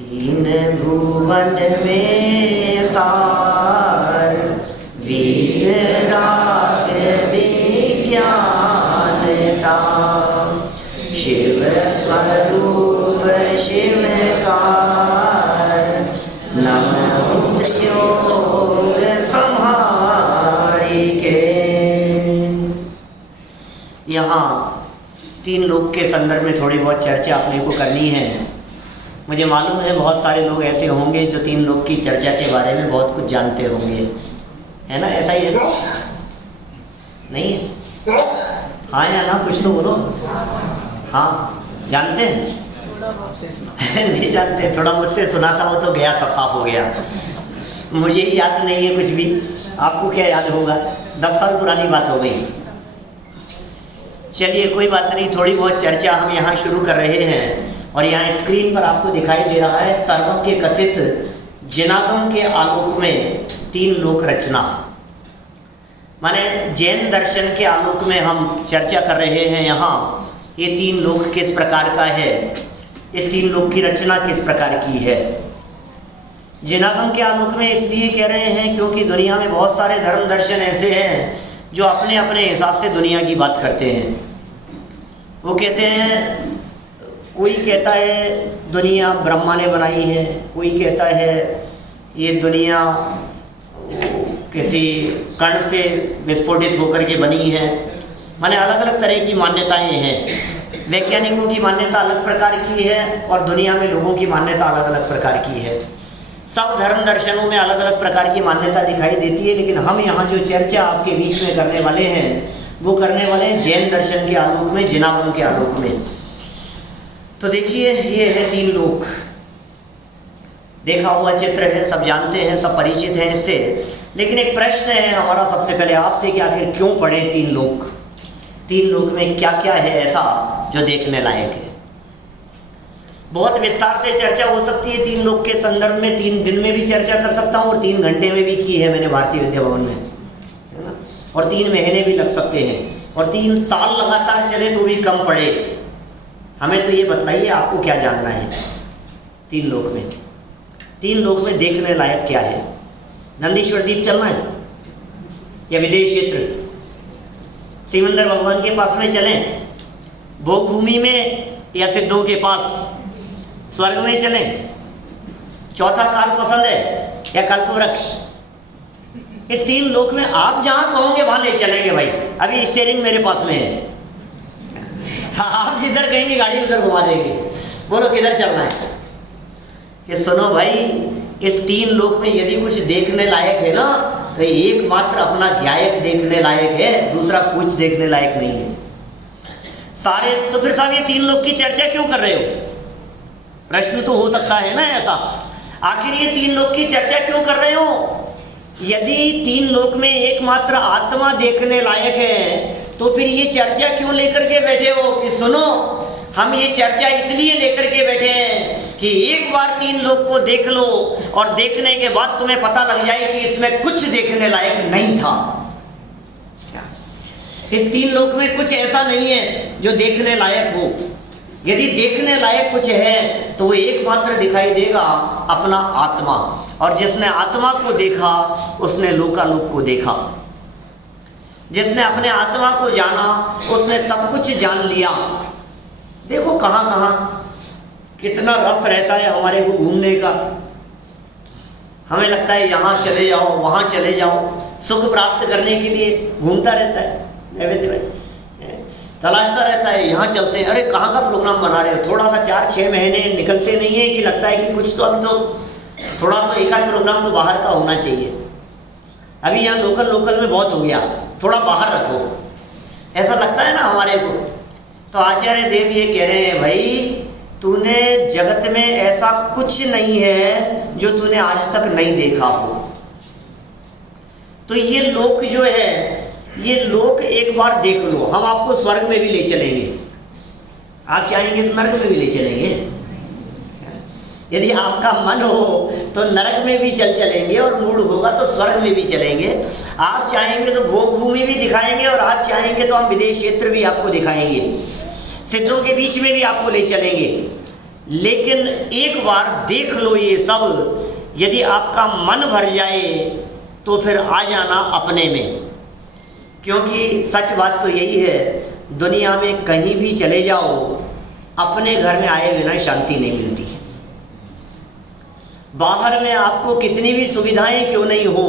तीन भुवन में सार वीतराग विज्ञानता, शिव स्वरूप शिवकार, नमो योग संहारी के। यहाँ तीन लोक के संदर्भ में थोड़ी बहुत चर्चा अपने को करनी है। मुझे मालूम है बहुत सारे लोग ऐसे होंगे जो तीन लोक की चर्चा के बारे में बहुत कुछ जानते होंगे, है ना? ऐसा ही है ना? नहीं है? हाँ या ना, कुछ तो बोलो। हाँ, जानते हैं? नहीं जानते, थोड़ा मुझसे सुना था, वो तो गया, सब साफ हो गया। मुझे याद नहीं है कुछ भी। आपको क्या याद होगा? 10 साल पुरानी बात हो गई। चलिए कोई बात नहीं, थोड़ी बहुत चर्चा हम यहाँ शुरू कर रहे हैं। और यहाँ स्क्रीन पर आपको दिखाई दे रहा है सर्वज्ञ कथित जिनागम के आलोक में तीन लोक रचना। माने जैन दर्शन के आलोक में हम चर्चा कर रहे हैं यहाँ, ये तीन लोक किस प्रकार का है, इस तीन लोक की रचना किस प्रकार की है। जिनागम के आलोक में इसलिए कह रहे हैं क्योंकि दुनिया में बहुत सारे धर्म दर्शन ऐसे हैं जो अपने अपने हिसाब से दुनिया की बात करते हैं। वो कहते हैं, कोई कहता है दुनिया ब्रह्मा ने बनाई है, कोई कहता है ये दुनिया किसी कण से विस्फोटित होकर के बनी है। माने अलग अलग तरह की मान्यताएं हैं। वैज्ञानिकों की मान्यता अलग प्रकार की है और दुनिया में लोगों की मान्यता अलग अलग प्रकार की है। सब धर्म दर्शनों में अलग अलग प्रकार की मान्यता दिखाई देती है, लेकिन हम यहाँ जो चर्चा आपके बीच में करने वाले हैं वो करने वाले हैं जैन दर्शन के आलोक में, जिनागम के आलोक में। तो देखिए, ये है तीन लोक। देखा हुआ चित्र है, सब जानते हैं, सब परिचित हैं इससे। लेकिन एक प्रश्न है हमारा सबसे पहले आपसे कि आखिर क्यों पढ़े तीन लोक? तीन लोक में क्या क्या है ऐसा जो देखने लायक है? बहुत विस्तार से चर्चा हो सकती है तीन लोक के संदर्भ में। 3 दिन में भी चर्चा कर सकता हूँ और 3 घंटे में भी की है मैंने भारतीय विद्या भवन में, है ना? और 3 महीने भी लग सकते हैं और 3 साल लगातार चले तो भी कम पड़े। हमें तो ये बताइए आपको क्या जानना है तीन लोक में? तीन लोक में देखने लायक क्या है? नंदीश्वर द्वीप चलना है या विदेश क्षेत्र? सिमंदर भगवान के पास में चलें, भोग भूमि में, या सिद्धों के पास स्वर्ग में चलें? चौथा काल पसंद है या कल्पवृक्ष? इस तीन लोक में आप जहां कहोगे वहां ले चलेंगे भाई। अभी स्टीयरिंग मेरे पास में है, आप जिधर कहेंगे गाड़ी उधर घुमा देंगे। बोलो किधर चलना है? ये सुनो भाई, इस तीन लोक में यदि कुछ देखने लायक है ना तो एकमात्र अपना ज्ञायक देखने लायक है, दूसरा कुछ देखने लायक नहीं है सारे। तो फिर साहब ये तीन लोक की चर्चा क्यों कर रहे हो? प्रश्न तो हो सकता है ना ऐसा, आखिर ये तीन लोक की चर्चा क्यों कर रहे हो? यदि तीन लोक में एकमात्र आत्मा देखने लायक है तो फिर ये चर्चा क्यों लेकर के बैठे हो? कि सुनो, हम ये चर्चा इसलिए लेकर के बैठे हैं कि एक बार तीन लोक को देख लो और देखने के बाद तुम्हें पता लग जाए कि इसमें कुछ देखने लायक नहीं था। इस तीन लोक में कुछ ऐसा नहीं है जो देखने लायक हो। यदि देखने लायक कुछ है तो वो एकमात्र दिखाई देगा अपना आत्मा, और जिसने आत्मा को देखा उसने लोकालोक को देखा। जिसने अपने आत्मा को जाना उसने सब कुछ जान लिया। देखो कहाँ कहाँ कितना रस रहता है हमारे को घूमने का। हमें लगता है यहाँ चले जाओ, वहाँ चले जाओ, सुख प्राप्त करने के लिए घूमता रहता है नैवेद्य भाई, तलाशता रहता है यहाँ चलते हैं। अरे कहाँ का प्रोग्राम बना रहे हो? थोड़ा सा 4-6 महीने निकलते नहीं है कि लगता है कि कुछ तो अभी तो थोड़ा तो एक आध प्रोग्राम तो बाहर का होना चाहिए। अभी यहाँ लोकल में बहुत हो गया, थोड़ा बाहर रखो, ऐसा लगता है ना हमारे को। तो आचार्य देव ये कह रहे हैं, भाई तूने जगत में ऐसा कुछ नहीं है जो तूने आज तक नहीं देखा हो। तो ये लोक जो है, ये लोक एक बार देख लो, हम आपको स्वर्ग में भी ले चलेंगे। आप चाहेंगे तो नरक में भी ले चलेंगे। यदि आपका मन हो तो नरक में भी चलेंगे और मूड होगा तो स्वर्ग में भी चलेंगे। आप चाहेंगे तो भोग भूमि भी दिखाएंगे और आप चाहेंगे तो हम विदेश क्षेत्र भी आपको दिखाएंगे, सिद्धों के बीच में भी आपको ले चलेंगे। लेकिन एक बार देख लो ये सब, यदि आपका मन भर जाए तो फिर आ जाना अपने में। क्योंकि सच बात तो यही है, दुनिया में कहीं भी चले जाओ, अपने घर में आए बिना शांति नहीं मिलती है। बाहर में आपको कितनी भी सुविधाएं क्यों नहीं हो,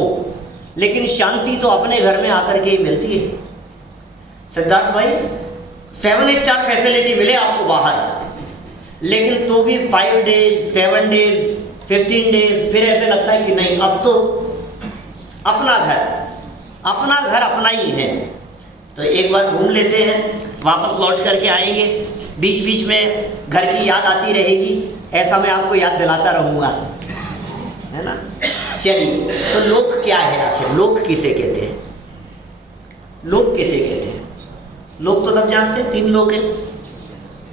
लेकिन शांति तो अपने घर में आकर के ही मिलती है। सिद्धार्थ भाई, 7 स्टार फैसिलिटी मिले आपको बाहर, लेकिन तो भी 5 डेज 7 डेज 15 डेज फिर ऐसे लगता है कि नहीं, अब तो अपना घर अपना ही है। तो एक बार घूम लेते हैं, वापस लौट करके आएंगे, बीच बीच में घर की याद आती रहेगी, ऐसा मैं आपको याद दिलाता रहूँगा, है ना। चलिए, तो लोक क्या है आखिर, लोक किसे कहते हैं? लोक किसे कहते हैं? लोग तो सब जानते हैं, 3 लोग हैं।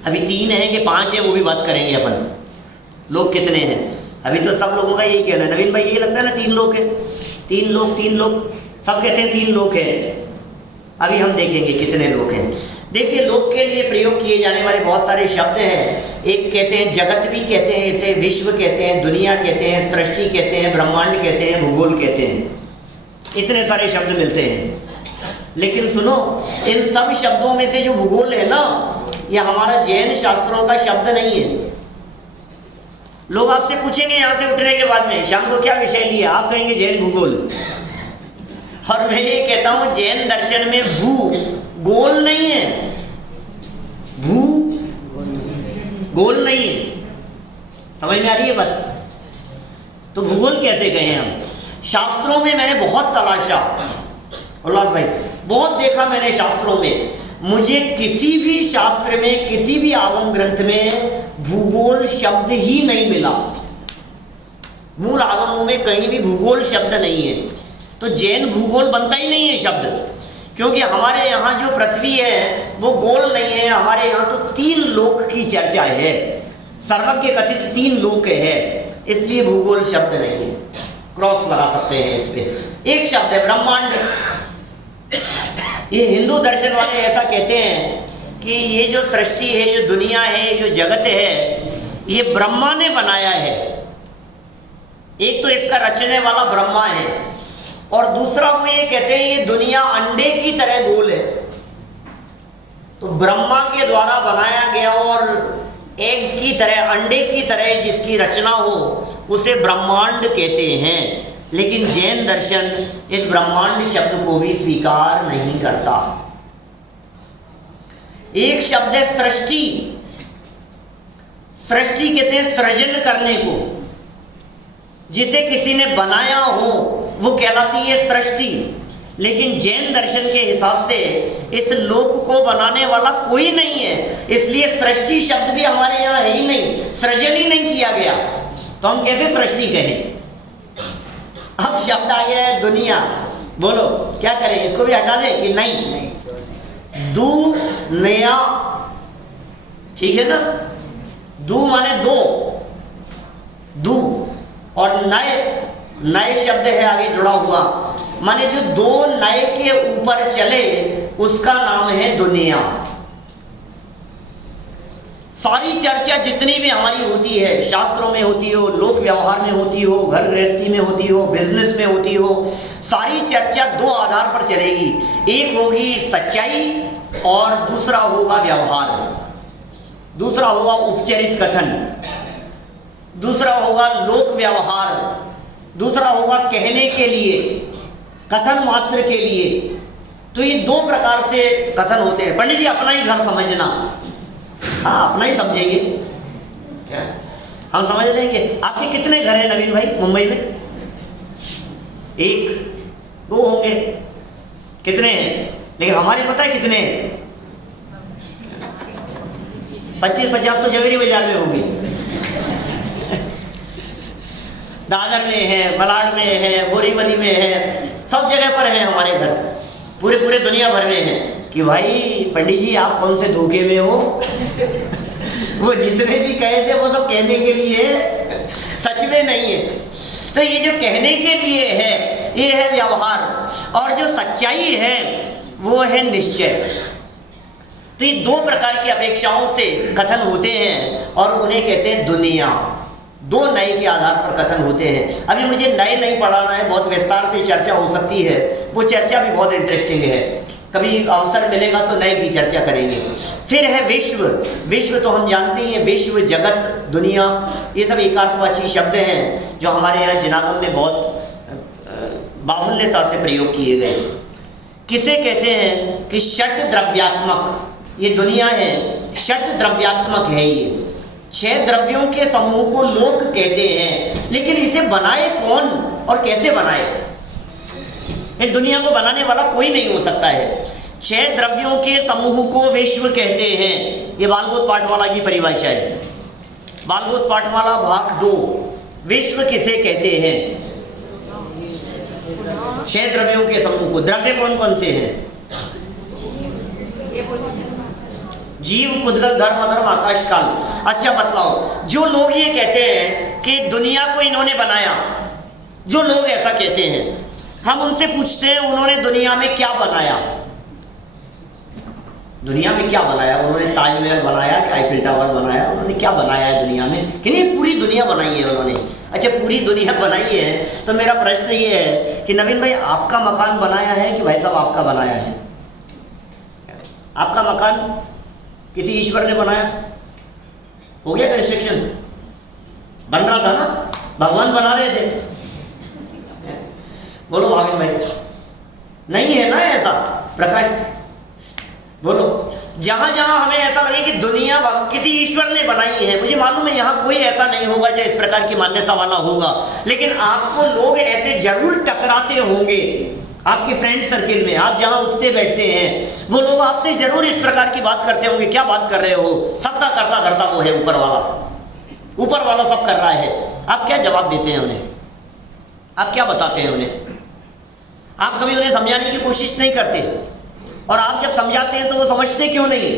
अभी 3 हैं कि 5 हैं वो भी बात करेंगे अपन। लोग कितने हैं अभी तो सब लोगों का यही कहना है। नवीन भाई, यही लगता है ना 3 लोग हैं, 3 लोग सब कहते हैं 3 लोग हैं। अभी हम देखेंगे कितने लोग हैं। देखिए, लोक के लिए प्रयोग किए जाने वाले बहुत सारे शब्द हैं। एक कहते हैं जगत भी कहते हैं, इसे विश्व कहते हैं, दुनिया कहते हैं, सृष्टि कहते हैं, ब्रह्मांड कहते हैं, भूगोल कहते हैं। इतने सारे शब्द मिलते हैं। लेकिन सुनो, इन सब शब्दों में से जो भूगोल है ना, यह हमारा जैन शास्त्रों का शब्द नहीं है। लोग आपसे पूछेंगे यहाँ से उठने के बाद में, शाम को क्या विषय लिया, आप कहेंगे जैन भूगोल। और मैं ये कहता हूँ, जैन दर्शन में भू गोल नहीं है, भू गोल नहीं है। समझ में आ रही है बस? तो भूगोल कैसे कहें हम? शास्त्रों में मैंने बहुत तलाशा, उल्लास भाई, बहुत देखा मैंने शास्त्रों में, मुझे किसी भी शास्त्र में, किसी भी आगम ग्रंथ में भूगोल शब्द ही नहीं मिला। मूल आगमों में कहीं भी भूगोल शब्द नहीं है। तो जैन भूगोल बनता ही नहीं है शब्द, क्योंकि हमारे यहाँ जो पृथ्वी है वो गोल नहीं है। हमारे यहाँ तो 3 लोक की चर्चा है, सर्वज्ञ कथित 3 लोक है, इसलिए भूगोल शब्द नहीं है। क्रॉस लगा सकते हैं इस पे। एक शब्द है ब्रह्मांड। ये हिंदू दर्शन वाले ऐसा कहते हैं कि ये जो सृष्टि है, जो दुनिया है, जो जगत है, ये ब्रह्मा ने बनाया है। एक तो इसका रचने वाला ब्रह्मा है, और दूसरा वो ये कहते हैं ये दुनिया अंडे की तरह गोल है। तो ब्रह्मा के द्वारा बनाया गया और एग की तरह, अंडे की तरह जिसकी रचना हो, उसे ब्रह्मांड कहते हैं। लेकिन जैन दर्शन इस ब्रह्मांड शब्द को भी स्वीकार नहीं करता। एक शब्द है सृष्टि। सृष्टि कहते हैं सृजन करने को, जिसे किसी ने बनाया हो वो कहलाती है सृष्टि। लेकिन जैन दर्शन के हिसाब से इस लोक को बनाने वाला कोई नहीं है, इसलिए सृष्टि शब्द भी हमारे यहाँ है ही नहीं, सृजन ही नहीं किया गया, तो हम कैसे सृष्टि कहें? अब शब्द आ गया है दुनिया, बोलो क्या करें, इसको भी हटा दें कि नहीं? दू नया, ठीक है ना? दू माने दो, दू, और नए, नए शब्द है आगे जुड़ा हुआ, माने जो 2 नए के ऊपर चले उसका नाम है दुनिया। सारी चर्चा जितनी भी हमारी होती है, शास्त्रों में होती हो, लोक व्यवहार में होती हो, घर गृहस्थी में होती हो, बिजनेस में होती हो, सारी चर्चा 2 आधार पर चलेगी। एक होगी सच्चाई और दूसरा होगा व्यवहार, दूसरा होगा उपचरित कथन, दूसरा होगा लोक व्यवहार, दूसरा होगा कहने के लिए, कथन मात्र के लिए। तो ये 2 प्रकार से कथन होते हैं। पंडित जी अपना ही घर समझना, हाँ अपना ही समझेंगे क्या, हम समझ लेंगे। आपके कितने घर हैं नवीन भाई मुंबई में? 1 2 होंगे, कितने हैं? लेकिन हमारे पता है कितने हैं? 25-50 तो जवेरी बाजार में होंगे, दादर में है, मलाड में है, बोरीवली में है, सब जगह पर है हमारे घर, पूरे दुनिया भर में है। कि भाई पंडित जी आप कौन से धोखे में हो? वो जितने भी कहे थे वो सब कहने के लिए है, सच में नहीं है। तो ये जो कहने के लिए है ये है व्यवहार, और जो सच्चाई है वो है निश्चय। तो ये 2 प्रकार की अपेक्षाओं से कथन होते हैं, और उन्हें कहते हैं दुनिया। दो नए के आधार पर कथन होते हैं। अभी मुझे नए नहीं पढ़ाना है, बहुत विस्तार से चर्चा हो सकती है, वो चर्चा भी बहुत इंटरेस्टिंग है, कभी अवसर मिलेगा तो नए की चर्चा करेंगे। फिर है विश्व। विश्व तो हम जानते ही हैं, विश्व, जगत, दुनिया, ये सब एकार्थवाची शब्द हैं जो हमारे यहाँ जिनागम में बहुत बाहुल्यता से प्रयोग किए गए। किसे कहते हैं कि षट द्रव्यात्मक ये दुनिया है, षट द्रव्यात्मक है ये, 6 द्रव्यों के समूह को लोक कहते हैं। लेकिन इसे बनाए कौन और कैसे बनाए? इस दुनिया को बनाने वाला कोई नहीं हो सकता है। 6 द्रव्यों के समूह को विश्व कहते हैं। ये बालबोध पाठमाला की परिभाषा है। बालबोध पाठमाला भाग 2, विश्व किसे कहते हैं? 6 द्रव्यों के समूह को। द्रव्य कौन कौन से हैं? जीव, पुद्गल, धर्म, अधर्म, आकाश, काल। अच्छा बतलाओ, जो लोग ये कहते हैं कि दुनिया को इन्होंने बनाया, जो लोग ऐसा कहते हैं, हम उनसे पूछते हैं उन्होंने दुनिया में क्या बनाया? दुनिया में क्या बनाया? उन्होंने ताजमहल बनाया, आईफिल टावर बनाया, उन्होंने क्या बनाया है दुनिया में? कि नहीं, पूरी दुनिया बनाई है उन्होंने। अच्छा, पूरी दुनिया बनाई है तो मेरा प्रश्न ये है कि नवीन भाई आपका मकान बनाया है कि भाई साहब आपका बनाया है? आपका मकान किसी ईश्वर ने बनाया? हो गया कंस्ट्रक्शन? बन रहा था ना, भगवान बना रहे थे। बोलो वाहिद भाई, नहीं है ना ऐसा? प्रकाश बोलो, जहां जहां हमें ऐसा लगे कि दुनिया किसी ईश्वर ने बनाई है, मुझे मालूम है यहाँ कोई ऐसा नहीं होगा जो इस प्रकार की मान्यता वाला होगा, लेकिन आपको लोग ऐसे जरूर टकराते होंगे आपके फ्रेंड सर्किल में। आप जहां उठते बैठते हैं वो लोग आपसे जरूर इस प्रकार की बात करते होंगे, क्या बात कर रहे हो, सबका करता धरता वो है ऊपर वाला, ऊपर वाला सब कर रहा है। आप क्या जवाब देते हैं उन्हें? आप क्या बताते हैं उन्हें? आप कभी उन्हें समझाने की कोशिश नहीं करते, और आप जब समझाते हैं तो वो समझते क्यों नहीं?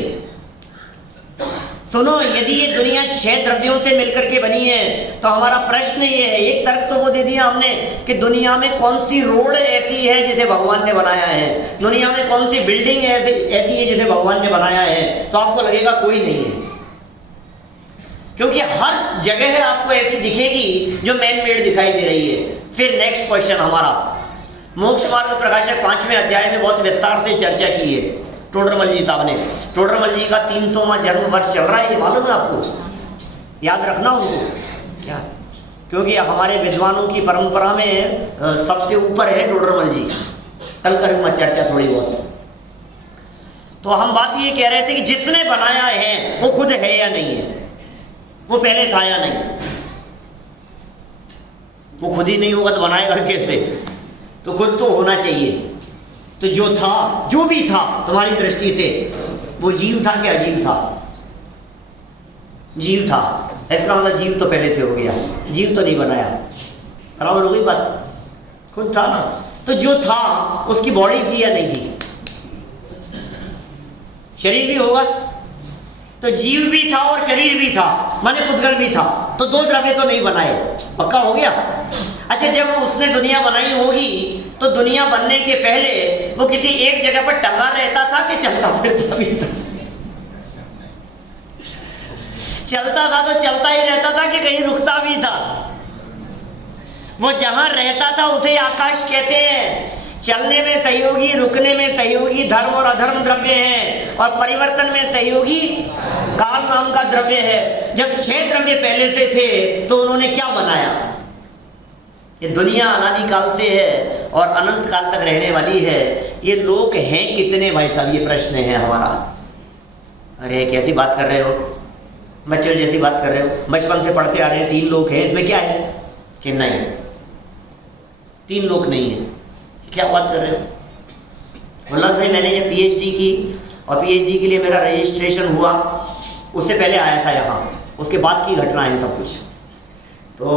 सुनो, यदि ये दुनिया 6 द्रव्यों से मिलकर के बनी है तो हमारा प्रश्न ये है, एक तर्क तो वो दे दिया हमने कि दुनिया में कौन सी रोड ऐसी है जिसे भगवान ने बनाया है, दुनिया में कौन सी बिल्डिंग ऐसी है जिसे भगवान ने बनाया है, तो आपको लगेगा कोई नहीं है, क्योंकि हर जगह आपको ऐसी दिखेगी जो मैन मेड दिखाई दे रही है। फिर नेक्स्ट क्वेश्चन हमारा, मोक्ष मार्ग प्रकाशक 5वें अध्याय में बहुत विस्तार से चर्चा की है टोडरमल जी साहब ने। टोडरमल जी का 300वां जन्म वर्ष चल रहा है, ये मालूम है आपको? याद रखना उनको क्या, क्योंकि हमारे विद्वानों की परंपरा में सबसे ऊपर है टोडरमल जी। कल करूँगा चर्चा थोड़ी बहुत। तो हम बात ये कह रहे थे कि जिसने बनाया है वो खुद है या नहीं है, वो पहले था या नहीं? वो खुद ही नहीं होगा तो बनाएगा कैसे? तो खुद तो होना चाहिए। तो जो था, जो भी था तुम्हारी दृष्टि से, वो जीव था कि अजीव था? जीव था। इसका मतलब जीव तो पहले से हो गया, जीव तो नहीं बनाया। बराबर हो गई बात? खुद था ना। तो जो था उसकी बॉडी थी या नहीं थी? शरीर भी होगा, तो जीव भी था और शरीर भी था, माने पुद्गल भी था, तो 2 द्रव्य तो नहीं बनाए। पक्का हो गया? अच्छा, जब उसने दुनिया बनाई होगी तो दुनिया बनने के पहले वो किसी एक जगह पर टंगा रहता था कि चलता फिरता भी था? चलता था तो चलता ही रहता था कि कहीं रुकता भी था? वो जहां रहता था उसे आकाश कहते हैं। चलने में सहयोगी, रुकने में सहयोगी धर्म और अधर्म द्रव्य हैं, और परिवर्तन में सहयोगी काल नाम का द्रव्य है। जब 6 द्रव्य पहले से थे तो उन्होंने क्या बनाया? ये दुनिया अनादिकाल से है और अनंत काल तक रहने वाली है। ये लोग हैं कितने भाई साहब, ये प्रश्न है हमारा। अरे कैसी बात कर रहे हो, बच्चों जैसी बात कर रहे हो, बचपन से पढ़ते आ रहे हैं 3 लोग हैं, इसमें क्या है? कि नहीं, 3 लोग नहीं है, क्या बात कर रहे हो? मतलब भाई मैंने ये PhD की, और PhD के लिए मेरा रजिस्ट्रेशन हुआ, उससे पहले आया था यहाँ, उसके बाद की घटना है सब कुछ। तो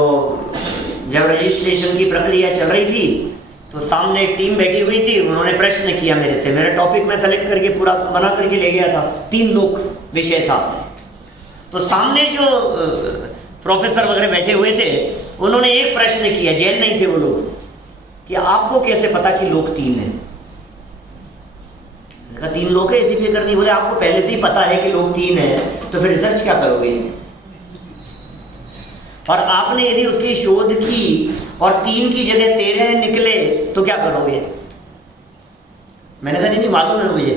जब रजिस्ट्रेशन की प्रक्रिया चल रही थी तो सामने एक टीम बैठी हुई थी, उन्होंने प्रश्न किया मेरे से, मेरा टॉपिक मैं सेलेक्ट करके पूरा बना करके ले गया था, 3 लोग विषय था। तो सामने जो प्रोफेसर वगैरह बैठे हुए थे उन्होंने एक प्रश्न किया, जैन नहीं थे वो लोग, कि आपको कैसे पता कि लोग 3 हैं? 3 लोग है इसी फिक्र नहीं। बोले आपको पहले से ही पता है कि लोग 3 हैं, तो फिर रिसर्च क्या करोगे? और आपने यदि उसकी शोध की और 3 की जगह 13 निकले तो क्या करोगे? मैंने कहा नहीं मालूम है मुझे।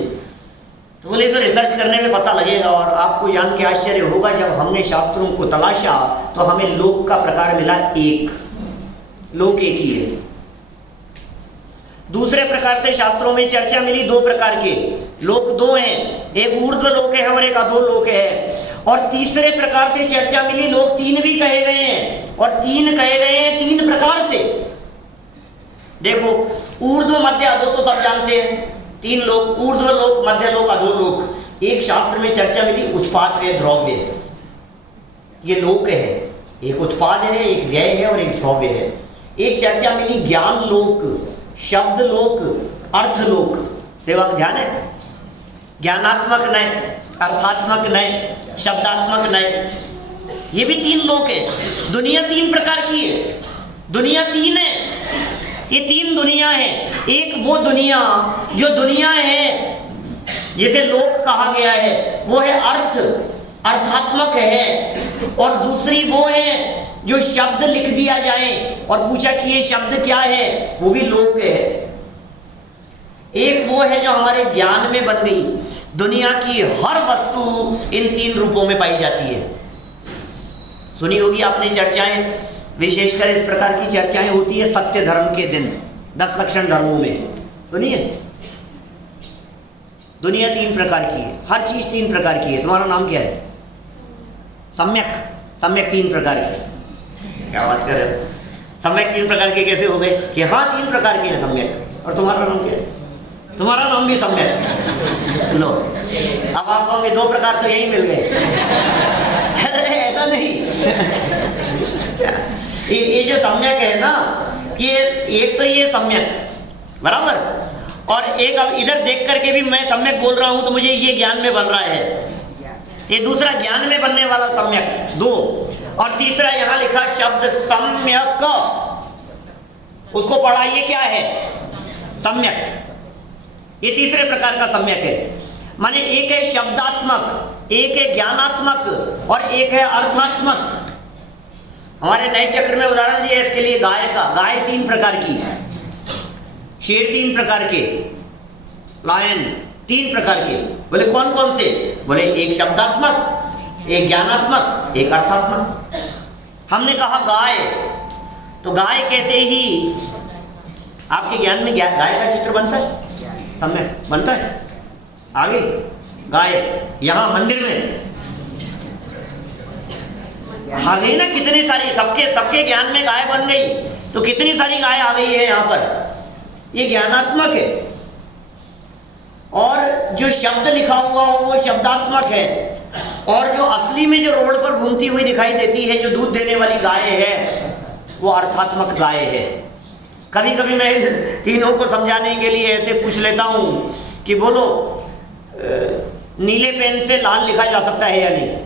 तो बोले तो रिसर्च करने में पता लगेगा। और आपको जान के आश्चर्य होगा, जब हमने शास्त्रों को तलाशा तो हमें लोक का प्रकार मिला 1। लोक एक ही है। दूसरे प्रकार से शास्त्रों में चर्चा मिली 2 प्रकार के लोक, 2 हैं, एक ऊर्ध्व लोक है और एक अधो लोक है। और तीसरे प्रकार से चर्चा मिली, लोक 3 भी कहे गए हैं, और 3 कहे गए हैं 3 प्रकार से। देखो, ऊर्ध्व मध्य अधो तो सब जानते हैं, 3 लोक, ऊर्ध्व लोक, मध्य लोक, अधो लोक। एक शास्त्र में चर्चा मिली उत्पाद व्यय द्रव्य, ये लोक है, एक उत्पाद है, एक व्यय है और एक द्रव्य है। एक चर्चा मिली ज्ञान लोक, शब्द लोक, अर्थ लोक। देवा ध्यान है, ज्ञानात्मक नय, अर्थात्मक नय, शब्दात्मक नय, ये भी 3 लोक है। दुनिया 3 प्रकार की है, दुनिया 3 है, ये 3 दुनिया है। एक वो दुनिया जो दुनिया है जिसे लोक कहा गया है, वो है अर्थ, अर्थात्मक है। और दूसरी वो है जो शब्द लिख दिया जाए और पूछा कि ये शब्द क्या है, वो भी लोक है। एक वो है जो हमारे ज्ञान में बन गई। दुनिया की हर वस्तु इन 3 रूपों में पाई जाती है। सुनी होगी आपने चर्चाएं, विशेषकर इस प्रकार की चर्चाएं होती है सत्य धर्म के दिन, 10 लक्षण धर्मों में, सुनिए। दुनिया 3 प्रकार की है, हर चीज 3 प्रकार की है। तुम्हारा नाम क्या है? सम्यक। सम्यक 3 प्रकार की। क्या बात कर रहे हो? सम्यक 3 प्रकार के कैसे हो गए? कि हाँ 3 प्रकार के हैं सम्यक। और तुम्हारा नाम क्या है? तुम्हारा नाम भी सम्यक। लो, अब आप कहोगे 2 प्रकार तो यही मिल गए। ऐसा नहीं। ये जो सम्यक है ना, ये एक तो ये सम्यक, बराबर, और एक अब इधर देख करके भी मैं सम्यक बोल रहा हूं तो मुझे ये ज्ञान में बन रहा है। ये दूसरा ज्ञान में बनने वाला सम्यक 2, और तीसरा यहां लिखा शब्द सम्यक, उसको पढ़ाइए क्या है? सम्यक। ये तीसरे प्रकार का सम्यक है। माने एक है शब्दात्मक, एक है ज्ञानात्मक और एक है अर्थात्मक। हमारे नए चक्र में उदाहरण दिया इसके लिए गाय का। गाय 3 प्रकार की, शेर 3 प्रकार के, लायन 3 प्रकार के। बोले कौन कौन से? बोले एक शब्दात्मक, एक ज्ञानात्मक, एक अर्थात्मक। हमने कहा गाय, तो गाय कहते ही आपके ज्ञान में गाय का चित्र बनता है, समय बनता है। आगे गाय यहां मंदिर में आ गई ना, कितनी सारी, सबके ज्ञान में गाय बन गई, तो कितनी सारी गाय आ गई है यहां पर। ये ज्ञानात्मक है। और जो शब्द लिखा हुआ हो वो शब्दात्मक है। और जो असली में जो रोड पर घूमती हुई दिखाई देती है, जो दूध देने वाली गाय है, वो अर्थात्मक गाय है। कभी कभी मैं तीनों को समझाने के लिए ऐसे पूछ लेता हूं कि बोलो नीले पेन से लाल लिखा जा सकता है या नहीं?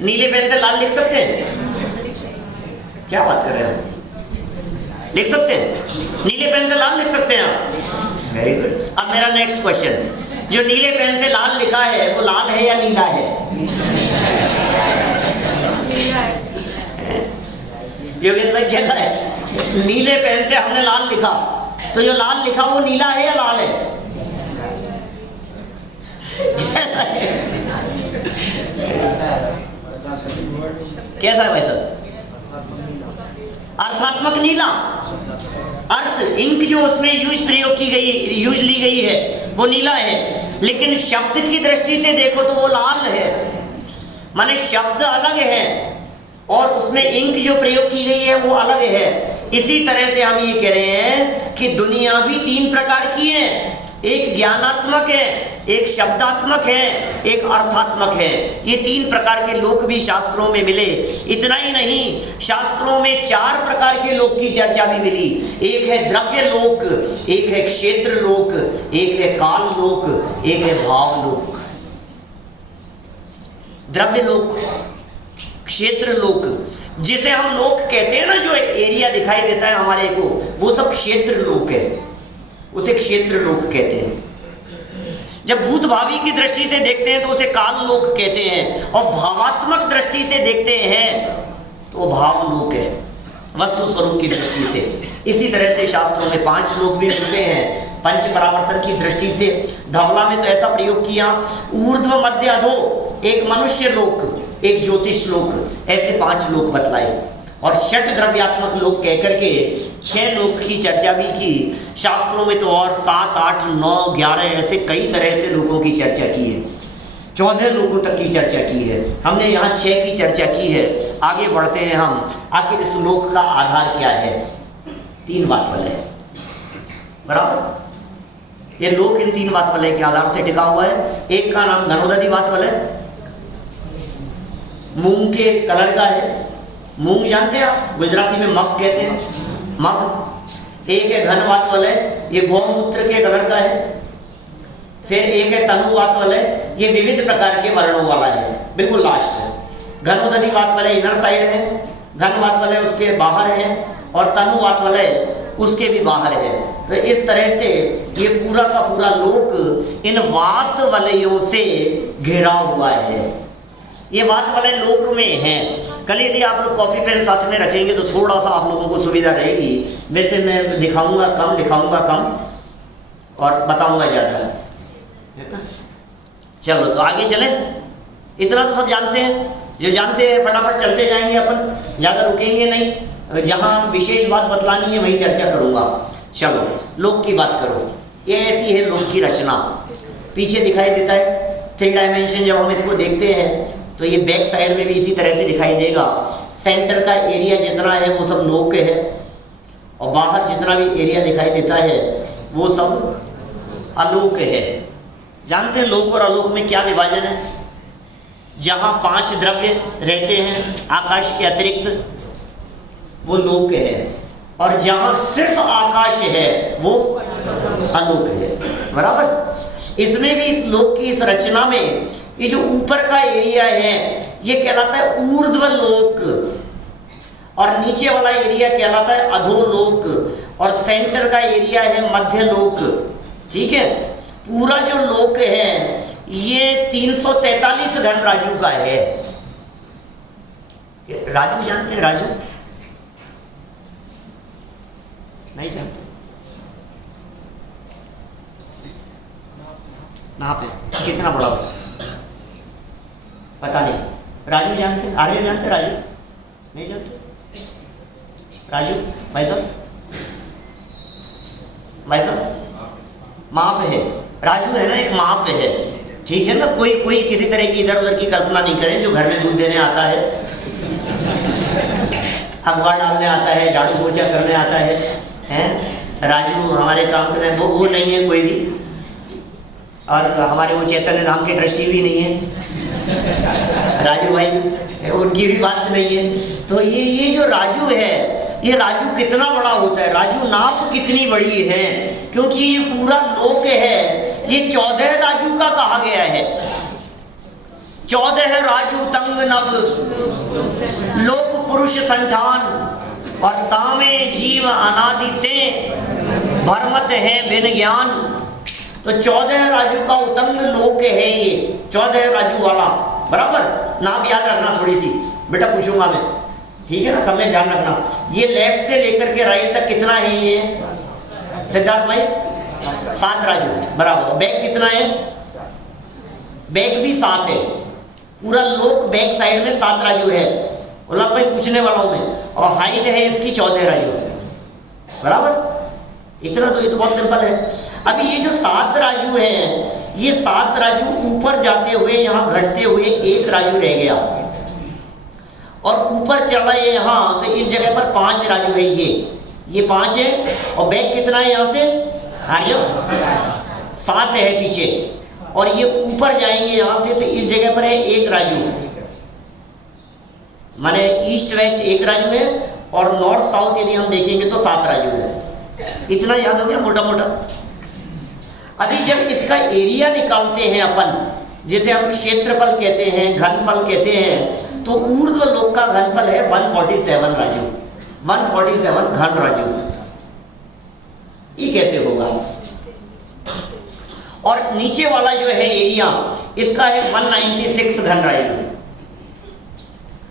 नीले पेन से लाल लिख सकते हैं? क्या बात कर रहे हैं? लिख सकते हैं? नीले पेन से लाल लिख सकते हैं आप? Very good. अब मेरा नेक्स्ट क्वेश्चन, जो नीले पेन से लाल लिखा है वो लाल है या नीला है? योगेंद्र भाई कहता है नीले पेन से हमने लाल लिखा, तो जो लाल लिखा वो नीला है या लाल है? कैसा है भाई साहब? अर्थात्मक नीला। अर्थ इंक जो उसमें यूज ली गई है वो नीला है, लेकिन शब्द की दृष्टि से देखो तो वो लाल है। माने शब्द अलग है और उसमें इंक जो प्रयोग की गई है वो अलग है। इसी तरह से हम ये कह रहे हैं कि दुनिया भी 3 प्रकार की है, एक ज्ञानात्मक है, एक शब्दात्मक है, एक अर्थात्मक है। ये 3 प्रकार के लोक भी शास्त्रों में मिले। इतना ही नहीं, शास्त्रों में 4 प्रकार के लोक की चर्चा भी मिली। एक है द्रव्य लोक, एक है क्षेत्र लोक, एक है काल लोक, एक है भाव लोक। द्रव्य लोक, क्षेत्र लोक, जिसे हम लोक कहते हैं ना, जो एरिया दिखाई देता है हमारे को, वो सब क्षेत्र लोक है, उसे क्षेत्र लोक कहते हैं। जब भूत भावी की दृष्टि से देखते हैं तो उसे काल लोक कहते हैं, और भावात्मक दृष्टि से देखते हैं तो भाव लोक है, वस्तु स्वरूप की दृष्टि से। इसी तरह से शास्त्रों में 5 लोक भी मिलते हैं पंच परावर्तन की दृष्टि से। धवला में तो ऐसा प्रयोग किया, ऊर्ध्व मध्य अधो, एक मनुष्य लोक, एक ज्योतिष लोक, ऐसे 5 लोक बतलाए। और षट द्रव्यात्मक लोक कहकर के 6 लोक की चर्चा भी की। शास्त्रों में तो और 7, 8, 9, 11 ऐसे कई तरह से लोकों की चर्चा की है, 14 लोकों तक की चर्चा की है। हमने यहाँ 6 की चर्चा की है। आगे बढ़ते हैं हम। आखिर इस लोक का आधार क्या है? 3 बात वाले, बराबर। ये लोक इन 3 बात वाले के आधार से टिका हुआ है। एक का नाम धनोदधि बात वाले, मूंग के कलर का है। मूंग जानते हैं आप, गुजराती में मग कहते हैं, मग। एक है घन बात वाले, ये गौमूत्र के कलर का है। फिर एक है तनु बात वाले, ये विविध प्रकार के वर्णों वाला है, बिल्कुल लास्ट है। घनोदधि बात वाले इनर साइड है, घन बात वाले उसके बाहर है, और तनु बात वाले उसके भी बाहर है। तो इस तरह से ये पूरा का पूरा लोक इन वात वलयों से घिरा हुआ है। ये वात वाले लोक में है। कल यदि आप लोग कॉपी पेन साथ में रखेंगे तो थोड़ा सा आप लोगों को सुविधा रहेगी। वैसे मैं दिखाऊंगा कम, लिखाऊंगा कम और बताऊंगा ज़्यादा, है ना। चलो तो आगे चले। इतना तो सब जानते हैं, जो जानते हैं फटाफट चलते जाएंगे अपन, ज़्यादा रुकेंगे नहीं। जहाँ विशेष बात बतलानी है वहीं चर्चा करूँगा। चलो लोक की बात करो। ये ऐसी है लोक की रचना। पीछे दिखाई देता है 3 डायमेंशन। जब हम इसको देखते हैं तो ये बैक साइड में भी इसी तरह से दिखाई देगा। सेंटर का एरिया जितना है वो सब लोक है, और बाहर जितना भी एरिया दिखाई देता है वो सब अलोक है। जानते हैं लोक और अलोक में क्या विभाजन है? जहाँ 5 द्रव्य रहते हैं आकाश के अतिरिक्त वो लोक है, और जहाँ सिर्फ आकाश है वो अलोक है, बराबर। इसमें भी इस लोक की इस रचना में ये जो ऊपर का एरिया है ये कहलाता है ऊर्ध्व लोक, और नीचे वाला एरिया कहलाता है अधोलोक, और सेंटर का एरिया है मध्य लोक। ठीक है। पूरा जो लोक है ये 343 घन राजू का है। राजू जानते हैं? राजू नहीं जानते? कहाँ पे, कितना बड़ा हो पता नहीं। राजू जानते हैं? आर्य जानते हैं? राजू नहीं जानते? राजू भाई साहब, भाई साहब माप है। राजू है ना, एक माप है। ठीक है ना। कोई किसी तरह की इधर उधर की कल्पना नहीं करें। जो घर में दूध देने आता है, अखबार डालने आता है, झाड़ू पोछा करने आता है, हैं राजू हमारे काम करने, वो नहीं है कोई भी। और हमारे वो चैतन्य धाम के ट्रस्टी भी नहीं है राजू भाई, उनकी भी बात नहीं है। तो ये जो राजू है, ये राजू कितना बड़ा होता है, राजू नाप कितनी बड़ी है, क्योंकि ये पूरा लोक है ये 14 राजू का कहा गया है। 14 राजू तंग नव लोक पुरुष संठान, और तामे जीव अनादिते भरमत है बिन ज्ञान। तो 14 राजू का उतंग लोक है ये, 14 राजू वाला, बराबर। नाम याद रखना थोड़ी सी, बेटा पूछूंगा मैं, ठीक है ना, समय ध्यान रखना। ये लेफ्ट से लेकर के राइट तक कितना है ये सिद्धार्थ भाई? 7 राजू, बराबर। बैक कितना है? बैक भी 7 है। पूरा लोक बैक साइड में 7 राजू है। बोला भाई पूछने वाला हूं मैं। और हाइट है इसकी 14 राजू, बराबर। इतना तो ये तो बहुत सिंपल है। अभी ये जो 7 राजू है, ये 7 राजू ऊपर जाते हुए यहाँ घटते हुए 1 राजू रह गया, और ऊपर चला है यहाँ, तो इस जगह पर 5 राजू है। ये 5 है, और बैक कितना है यहाँ से? आर्य 7 है पीछे, और ये ऊपर जाएंगे यहाँ से, तो इस जगह पर है 1 राजू। माने ईस्ट वेस्ट 1 राजू है, और नॉर्थ साउथ यदि हम देखेंगे तो 7 राजू है। इतना याद हो गया मोटा मोटा। अभी जब इसका एरिया निकालते हैं अपन, जिसे हम क्षेत्रफल कहते हैं, घनफल कहते हैं, तो ऊर्ध्व लोक का घनफल है 147 राजू, 147 घन राजू। ये कैसे होगा? और नीचे वाला जो है एरिया इसका है 196 घन राइल।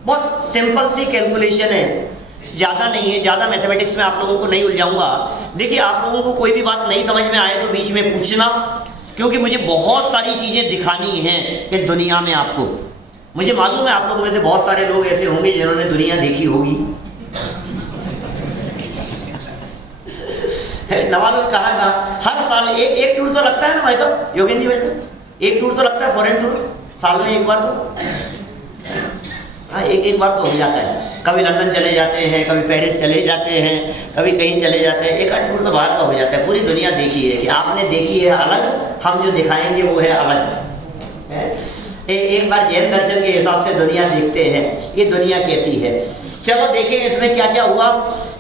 बहुत सिंपल सी कैलकुलेशन है, ज़्यादा नहीं है, ज़्यादा मैथमेटिक्स में आप लोगों को नहीं उलझाऊंगा। देखिए, आप लोगों को कोई भी बात नहीं समझ में आए तो बीच में पूछना, क्योंकि मुझे बहुत सारी चीज़ें दिखानी हैं इस दुनिया में आपको। मुझे मालूम है आप लोगों में से बहुत सारे लोग ऐसे होंगे जिन्होंने दुनिया देखी होगी। नवाजुल कहा हर साल एक टूर तो लगता है ना भाई साहब, योगेंद्र जी भाई साहब, एक टूर तो लगता है, फॉरेन टूर साल में एक बार तो, हाँ एक बार तो हो जाता है। कभी लंदन चले जाते हैं, कभी पेरिस चले जाते हैं, कभी कहीं चले जाते हैं, एक आध टूर तो बाहर का हो जाता है। पूरी दुनिया देखी है कि आपने देखी है अलग, हम जो दिखाएंगे वो है अलग। एक बार जैन दर्शन के हिसाब से दुनिया देखते हैं, ये दुनिया कैसी है। चलो देखें इसमें क्या क्या हुआ।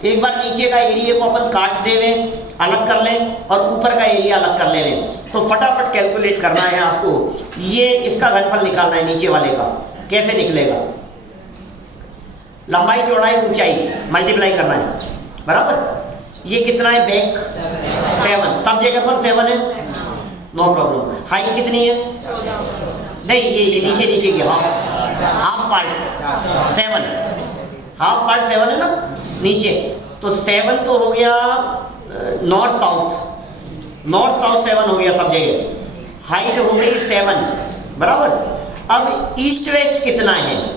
एक बार नीचे का एरिया को अपन काट देवें, अलग कर लें, और ऊपर का एरिया अलग कर लें। तो फटाफट कैलकुलेट करना है आपको, ये इसका घनफल निकालना है नीचे वाले का। कैसे निकलेगा? लंबाई चौड़ाई ऊंचाई मल्टीप्लाई करना है, बराबर। ये कितना है? बैक 7, सब जगह पर 7 है, नो प्रॉब्लम। हाइट कितनी है? नहीं, ये नीचे की हाफ पार्ट 7, हाफ पार्ट 7 है ना नीचे। तो 7 तो हो गया नॉर्थ साउथ 7 हो गया सब जगह। हाइट हो गई 7, बराबर। अब ईस्ट वेस्ट कितना है?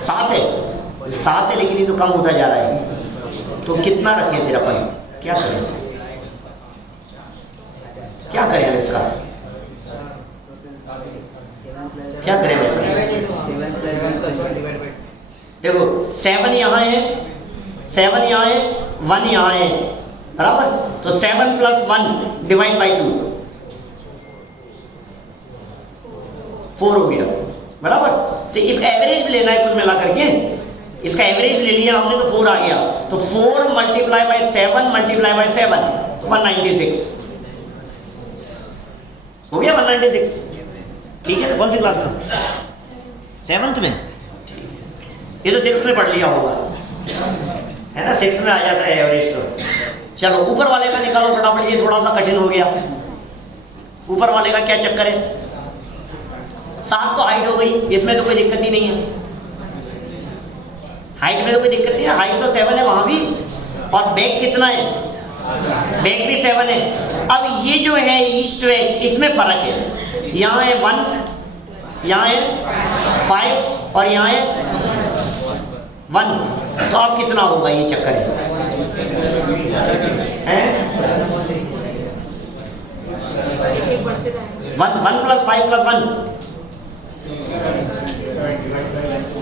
7 है, लेकिन ये तो कम होता जा रहा है। तो कितना रखें फिर अपन? क्या करें इसका? क्या करें वैसे? देखो 7 यहाँ है, 1 यहाँ है, बराबर। तो 7 + 1 डिवाइड बाई 2 4 हो गया, बराबर। तो इसका एवरेज लेना है कुल मिलाकर के। इसका एवरेज ले लिया हमने तो 4 आ गया। तो 4 × 7 × 7 196 हो गया, 196। ठीक है, कौन सी क्लास में? 7th में। ये तो 6 में पढ़ लिया होगा, है ना? 6 में आ जाता है एवरेज तो। चलो ऊपर वाले का निकालो फटाफट, ये थोड़ा सा कठिन हो गया। ऊपर वाले का क्या चक्कर है? 7 तो हाइट हो गई, इसमें तो कोई दिक्कत ही नहीं है। हाइट में तो कोई दिक्कत नहीं है, हाइट तो 7 है वहां भी। और बैक कितना है? बैक भी 7 है। अब ये जो है ईस्ट वेस्ट, इसमें फर्क है। यहाँ है 1, यहाँ है 5 और यहाँ है 1। तो अब कितना होगा? ये चक्कर है 1 + 5 + 1।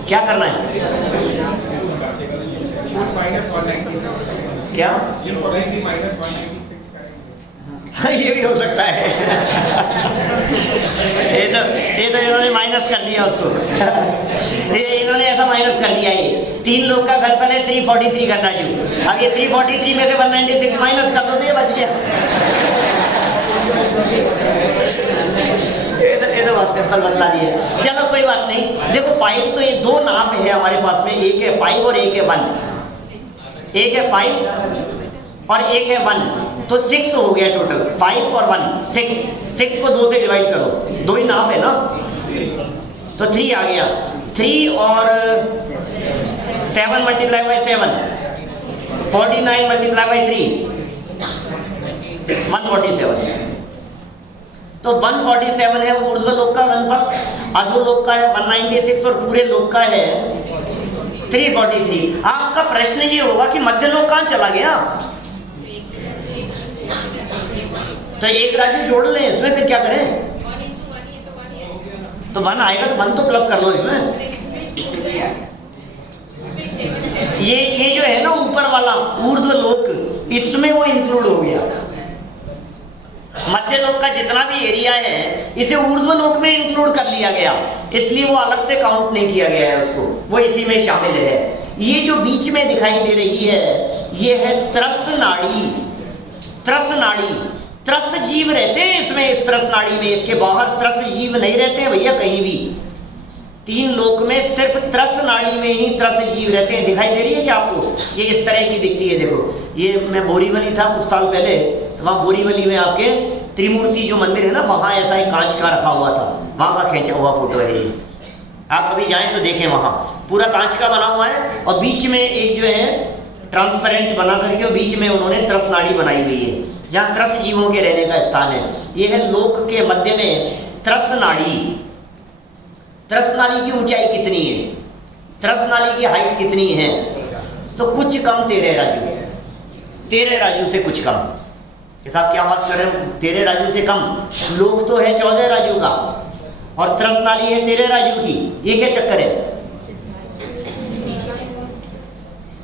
क्या करना है? क्या? ये भी हो सकता है। ये तो इन्होंने माइनस कर दिया उसको। इन्होंने ऐसा माइनस कर दिया। ये 3 लोग का घनफल है 343 करना जो। अब ये 343 में से 196 माइनस कर दो तो ये बच गया। ये तो बात घनफल बदला दिया। चलो कोई बात नहीं। देखो 5 तो ये 2 नाप है हमारे पास में, एक है 5 और एक है 1। एक है 5 और एक है 1, तो 6 हो गया टोटल। 5 और 1 6 को 2 से डिवाइड करो, 2 ही नाप है ना, तो 3 आ गया। 3 और 7 × 7 49 × 3 147। तो 147 है ऊर्ध्व लोक का घनफल, अधोलोक का है 196 और पूरे लोक का है 343। आपका प्रश्न ये होगा कि मध्य लोक कहां चला गया? तो एक राजू जोड़ लें इसमें, फिर क्या करें? तो 1 आएगा तो 1 तो प्लस कर लो इसमें। ये जो है ना ऊपर वाला ऊर्ध्व लोक, इसमें वो इंक्लूड हो गया। मध्य लोक का जितना भी एरिया है इसे ऊर्ध्व लोक में इंक्लूड कर लिया गया, इसलिए वो अलग से काउंट नहीं किया गया है उसको, वो इसी में शामिल है। ये जो बीच में दिखाई दे रही है ये है त्रस नाड़ी। त्रस नाड़ी, त्रस जीव रहते हैं इसमें, इस त्रस नाड़ी में। इसके बाहर त्रस जीव नहीं रहते हैं भैया कहीं भी। 3 लोक में सिर्फ त्रस नाड़ी में ही त्रस जीव रहते हैं। दिखाई दे रही है क्या आपको? ये इस तरह की दिखती है। देखो ये मैं बोरीवली था कुछ साल पहले, तो वहाँ बोरीवली में आपके त्रिमूर्ति जो मंदिर है ना, वहाँ ऐसा एक कांच का रखा हुआ था, वहाँ का खींचा हुआ फोटो है ये। आप कभी जाएं तो देखें, वहाँ पूरा कांच का बना हुआ है और बीच में एक जो है ट्रांसपेरेंट बना करके और बीच में उन्होंने त्रस नाड़ी बनाई हुई है, जहाँ त्रस जीवों के रहने का स्थान है। ये है लोक के मध्य में त्रस नाड़ी। त्रस नाड़ी की ऊंचाई कितनी है, त्रस नाड़ी की हाइट कितनी है? तो कुछ कम 13 राजू, 13 राजू से कुछ कम। साहब क्या बात कर रहे हो, 13 राजू से कम? लोक तो है 14 राजू का और त्रस नाली है 13 राजू की। ये क्या चक्कर है?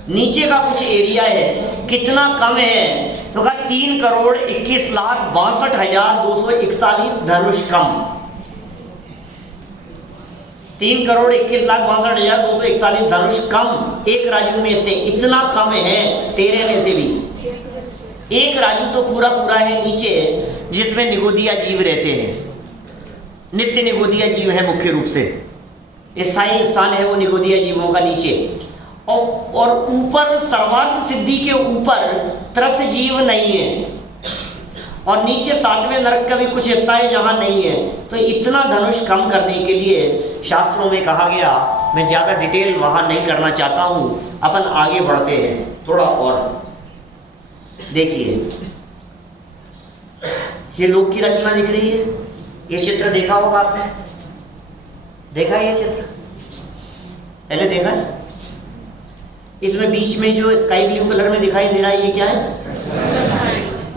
नीचे का कुछ एरिया है, कितना कम है? तो कहा 3,21,62,241 धनुष कम। 3,21,62,241 धनुष कम एक राजू में से, इतना कम है 13 में से भी। एक राजू तो पूरा पूरा है नीचे, जिसमें निगोदिया जीव रहते हैं। नित्य निगोदिया जीव है, मुख्य रूप से स्थायी स्थान है वो निगोदिया जीवों का नीचे। और ऊपर सर्वार्थ सिद्धि के ऊपर त्रस जीव नहीं है, और नीचे 7वें नरक का भी कुछ हिस्सा है जहां नहीं है। तो इतना धनुष कम करने के लिए शास्त्रों में कहा गया, मैं ज़्यादा डिटेल वहां नहीं करना चाहता हूं, अपन आगे बढ़ते हैं थोड़ा और। देखिए ये लोक की रचना दिख रही है, ये चित्र देखा होगा आपने, देखा है ये चित्र पहले देखा है? इसमें बीच में जो स्काई ब्लू कलर में दिखाई दे रहा है, ये क्या है?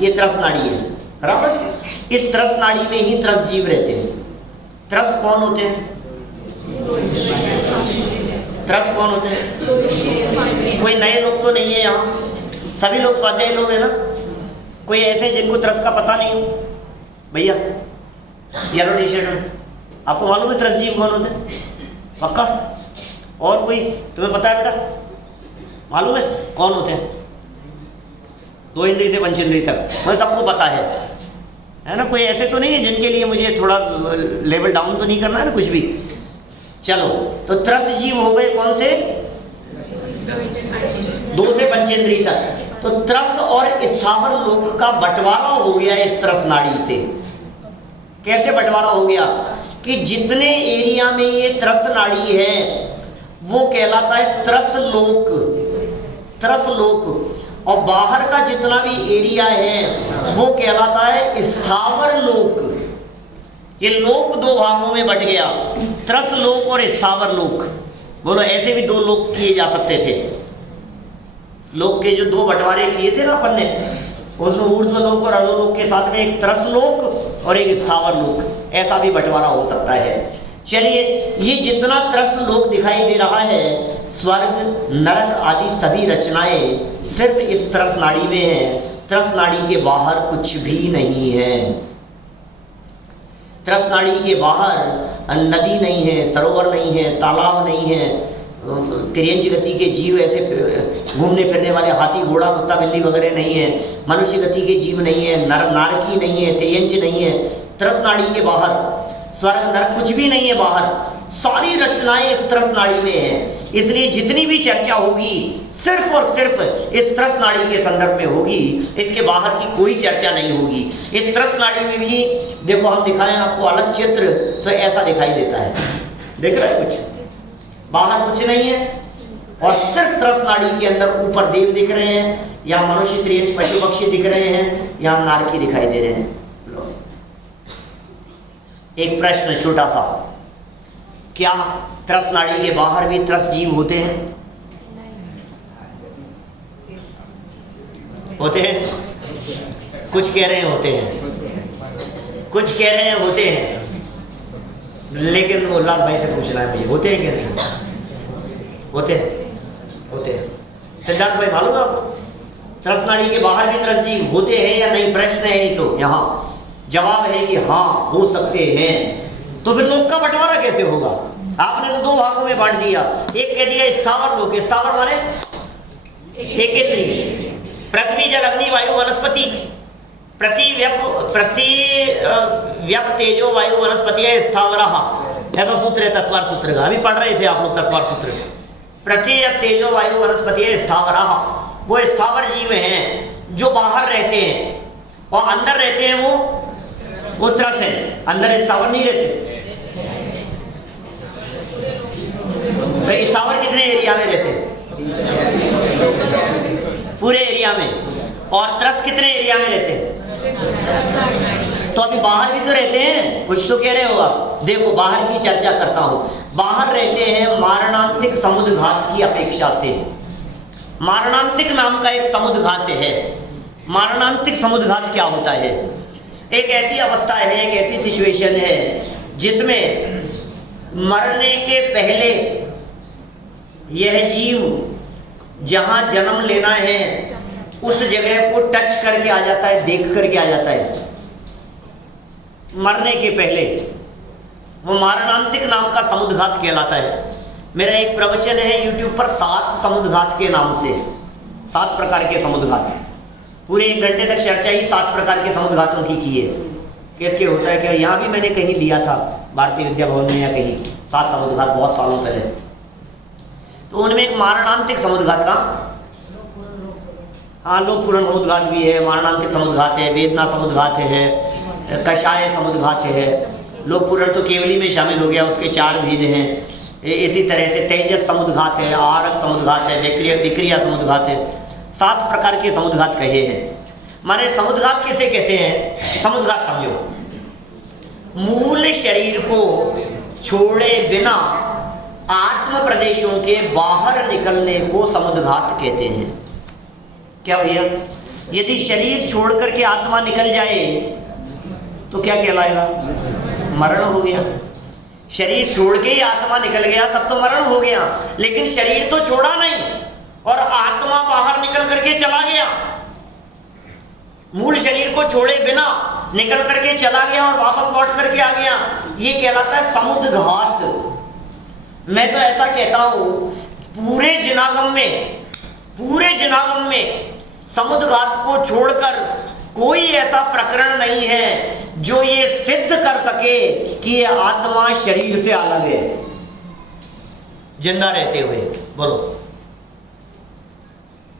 ये त्रस नाड़ी है, बराबर। इस त्रस नाड़ी में ही त्रस जीव रहते हैं। त्रस कौन होते हैं? त्रस कौन होते हैं? कोई नए लोग तो नहीं है यहाँ, सभी लोग स्वाध्यायी लोग हैं ना? कोई ऐसे जिनको त्रस का पता नहीं हो? भैया येलो टी शर्ट में, आपको मालूम है त्रस जीव कौन होते हैं? पक्का? और कोई तुम्हें पता है बेटा, मालूम है कौन होते हैं? 2 इंद्री से 5 इंद्री तक मुझे सबको पता है ना? कोई ऐसे तो नहीं है जिनके लिए मुझे थोड़ा लेवल डाउन तो नहीं करना है ना कुछ भी। चलो, तो त्रस जीव हो गए कौन से? 2 से 5 इंद्री तक। तो त्रस और स्थावर लोक का बंटवारा हो गया इस त्रस नाड़ी से। कैसे बंटवारा हो गया? कि जितने एरिया में ये त्रस नाड़ी है वो कहलाता है त्रस लोक, त्रस लोक। और बाहर का जितना भी एरिया है वो कहलाता है स्थावर लोक। ये लोक 2 भागों में बट गया, त्रस लोक और स्थावर लोक। बोलो, ऐसे भी 2 लोक किए जा सकते थे। लोक के जो 2 बंटवारे किए थे ना अपन ने, उसमें ऊर्ध्व लोक और अधोलोक के साथ में एक त्रस लोक और एक स्थावर लोक, ऐसा भी बंटवारा हो सकता है। चलिए, ये जितना त्रस लोक दिखाई दे रहा है, स्वर्ग नरक आदि सभी रचनाएं सिर्फ इस त्रस नाड़ी में है। त्रस नाड़ी के बाहर कुछ भी नहीं है। त्रस नाड़ी के बाहर नदी नहीं है, सरोवर नहीं है, तालाब नहीं है, तिर्यंच गति के जीव ऐसे घूमने फिरने वाले हाथी घोड़ा कुत्ता बिल्ली वगैरह नहीं है, मनुष्य गति के जीव नहीं है, नारकी नहीं है, तिर्यंच नहीं है। त्रस नाड़ी के बाहर स्वर्ग नरक कुछ भी नहीं है बाहर। सारी रचनाएं इस त्रस नाड़ी में है। इसलिए जितनी भी चर्चा होगी सिर्फ और सिर्फ इस त्रस नाड़ी के संदर्भ में होगी, इसके बाहर की कोई चर्चा नहीं होगी। इस त्रस नाड़ी में भी देखो, हम दिखाएं आपको अलग चित्र तो ऐसा दिखाई देता है, देख रहे हैं? कुछ बाहर कुछ नहीं है और सिर्फ त्रस नाड़ी के अंदर ऊपर देव दिख रहे हैं, यहाँ मनुष्य त्रियंच पशु पक्षी दिख रहे हैं, यहाँ नारकी दिखाई दे रहे हैं। एक प्रश्न छोटा सा, क्या त्रस नाड़ी के बाहर भी त्रस जीव होते हैं? होते हैं? कुछ कह रहे हैं होते हैं, कुछ कह रहे हैं होते हैं, लेकिन वो लाल भाई से पूछना है मुझे, होते हैं क्या नहीं? होते हैं, होते हैं। सिद्धार्थ भाई, मालूम है आपको त्रस नाड़ी के बाहर भी त्रस जीव होते हैं या नहीं? प्रश्न है ये। तो यहाँ जवाब है कि हाँ, हो सकते हैं। तो फिर लोक का बंटवारा कैसे होगा? आपने तो 2 भागों में बांट दिया। एक कह दिया स्थावर लोक, स्थावर माने एकेत्री, पृथ्वी जल अग्नि वायु वनस्पति, प्रति व्यप तेजो वायु वनस्पति है स्थावरः, ऐसा सूत्र है तत्वार सूत्र का। अभी पढ़ रहे थे आप लोग तत्वार सूत्र। प्रति तेजो वायु वनस्पति है स्थावरः, वो स्थावर जीव हैं जो बाहर रहते हैं, और अंदर रहते हैं वो वो त्रस है, अंदर स्थावर नहीं रहते। तो स्थावर कितने एरिया में रहते हैं? पूरे एरिया में। और त्रस कितने एरिया में रहते हैं? तो अभी बाहर भी तो रहते हैं, कुछ तो कह रहे हो आप। देखो बाहर की चर्चा करता हूं। बाहर रहते हैं मारणांतिक समुद्घात की अपेक्षा से। मारणांतिक नाम का एक समुद्घात है। मारणांतिक समुद्घात क्या होता है? एक ऐसी अवस्था है, एक ऐसी सिचुएशन है जिसमें मरने के पहले यह जीव जहां जन्म लेना है उस जगह को टच करके आ जाता है, देख करके आ जाता है मरने के पहले। वो मारणांतिक नाम का समुद्घात कहलाता है। मेरा एक प्रवचन है YouTube पर 7 समुद्घात के नाम से, 7 प्रकार के समुद्घात। पूरे 1 घंटे तक चर्चा ही 7 प्रकार के समुद्घातों की है। कैसे होता है क्या? यहाँ भी मैंने कहीं दिया था, भारतीय विद्या भवन में या कहीं, 7 समुद्घात बहुत सालों पहले। तो उनमें एक मारणांतिक समुद्घात का, हाँ, लोकपूर्ण समुद्घात भी है, मारणांतिक समुद्घात है, वेदना समुद्घात है, कषाय समुद्घात है। लोकपूर्ण तो केवली में शामिल हो गया, उसके 4 भेद हैं। इसी तरह से तेजस समुद्घात है, आरक समुद्घात है, विक्रिया समुद्घात है। 7 प्रकार के समुद्घात कहे हैं। माने समुद्घात किसे कहते हैं? समुद्घात समझो, मूल शरीर को छोड़े बिना आत्म प्रदेशों के बाहर निकलने को समुद्घात कहते हैं। क्या भैया? यदि शरीर छोड़ करके आत्मा निकल जाए तो क्या कहलाएगा? मरण हो गया। शरीर छोड़ के ही आत्मा निकल गया तब तो मरण हो गया, लेकिन शरीर तो छोड़ा नहीं और आत्मा बाहर निकल करके चला गया। मूल शरीर को छोड़े बिना निकल करके चला गया और वापस लौट करके आ गया, ये कहलाता है समुद्घात। मैं तो ऐसा कहता हूं, पूरे जिनागम में समुद्घात को छोड़कर कोई ऐसा प्रकरण नहीं है जो ये सिद्ध कर सके कि ये आत्मा शरीर से अलग है जिंदा रहते हुए। बोलो,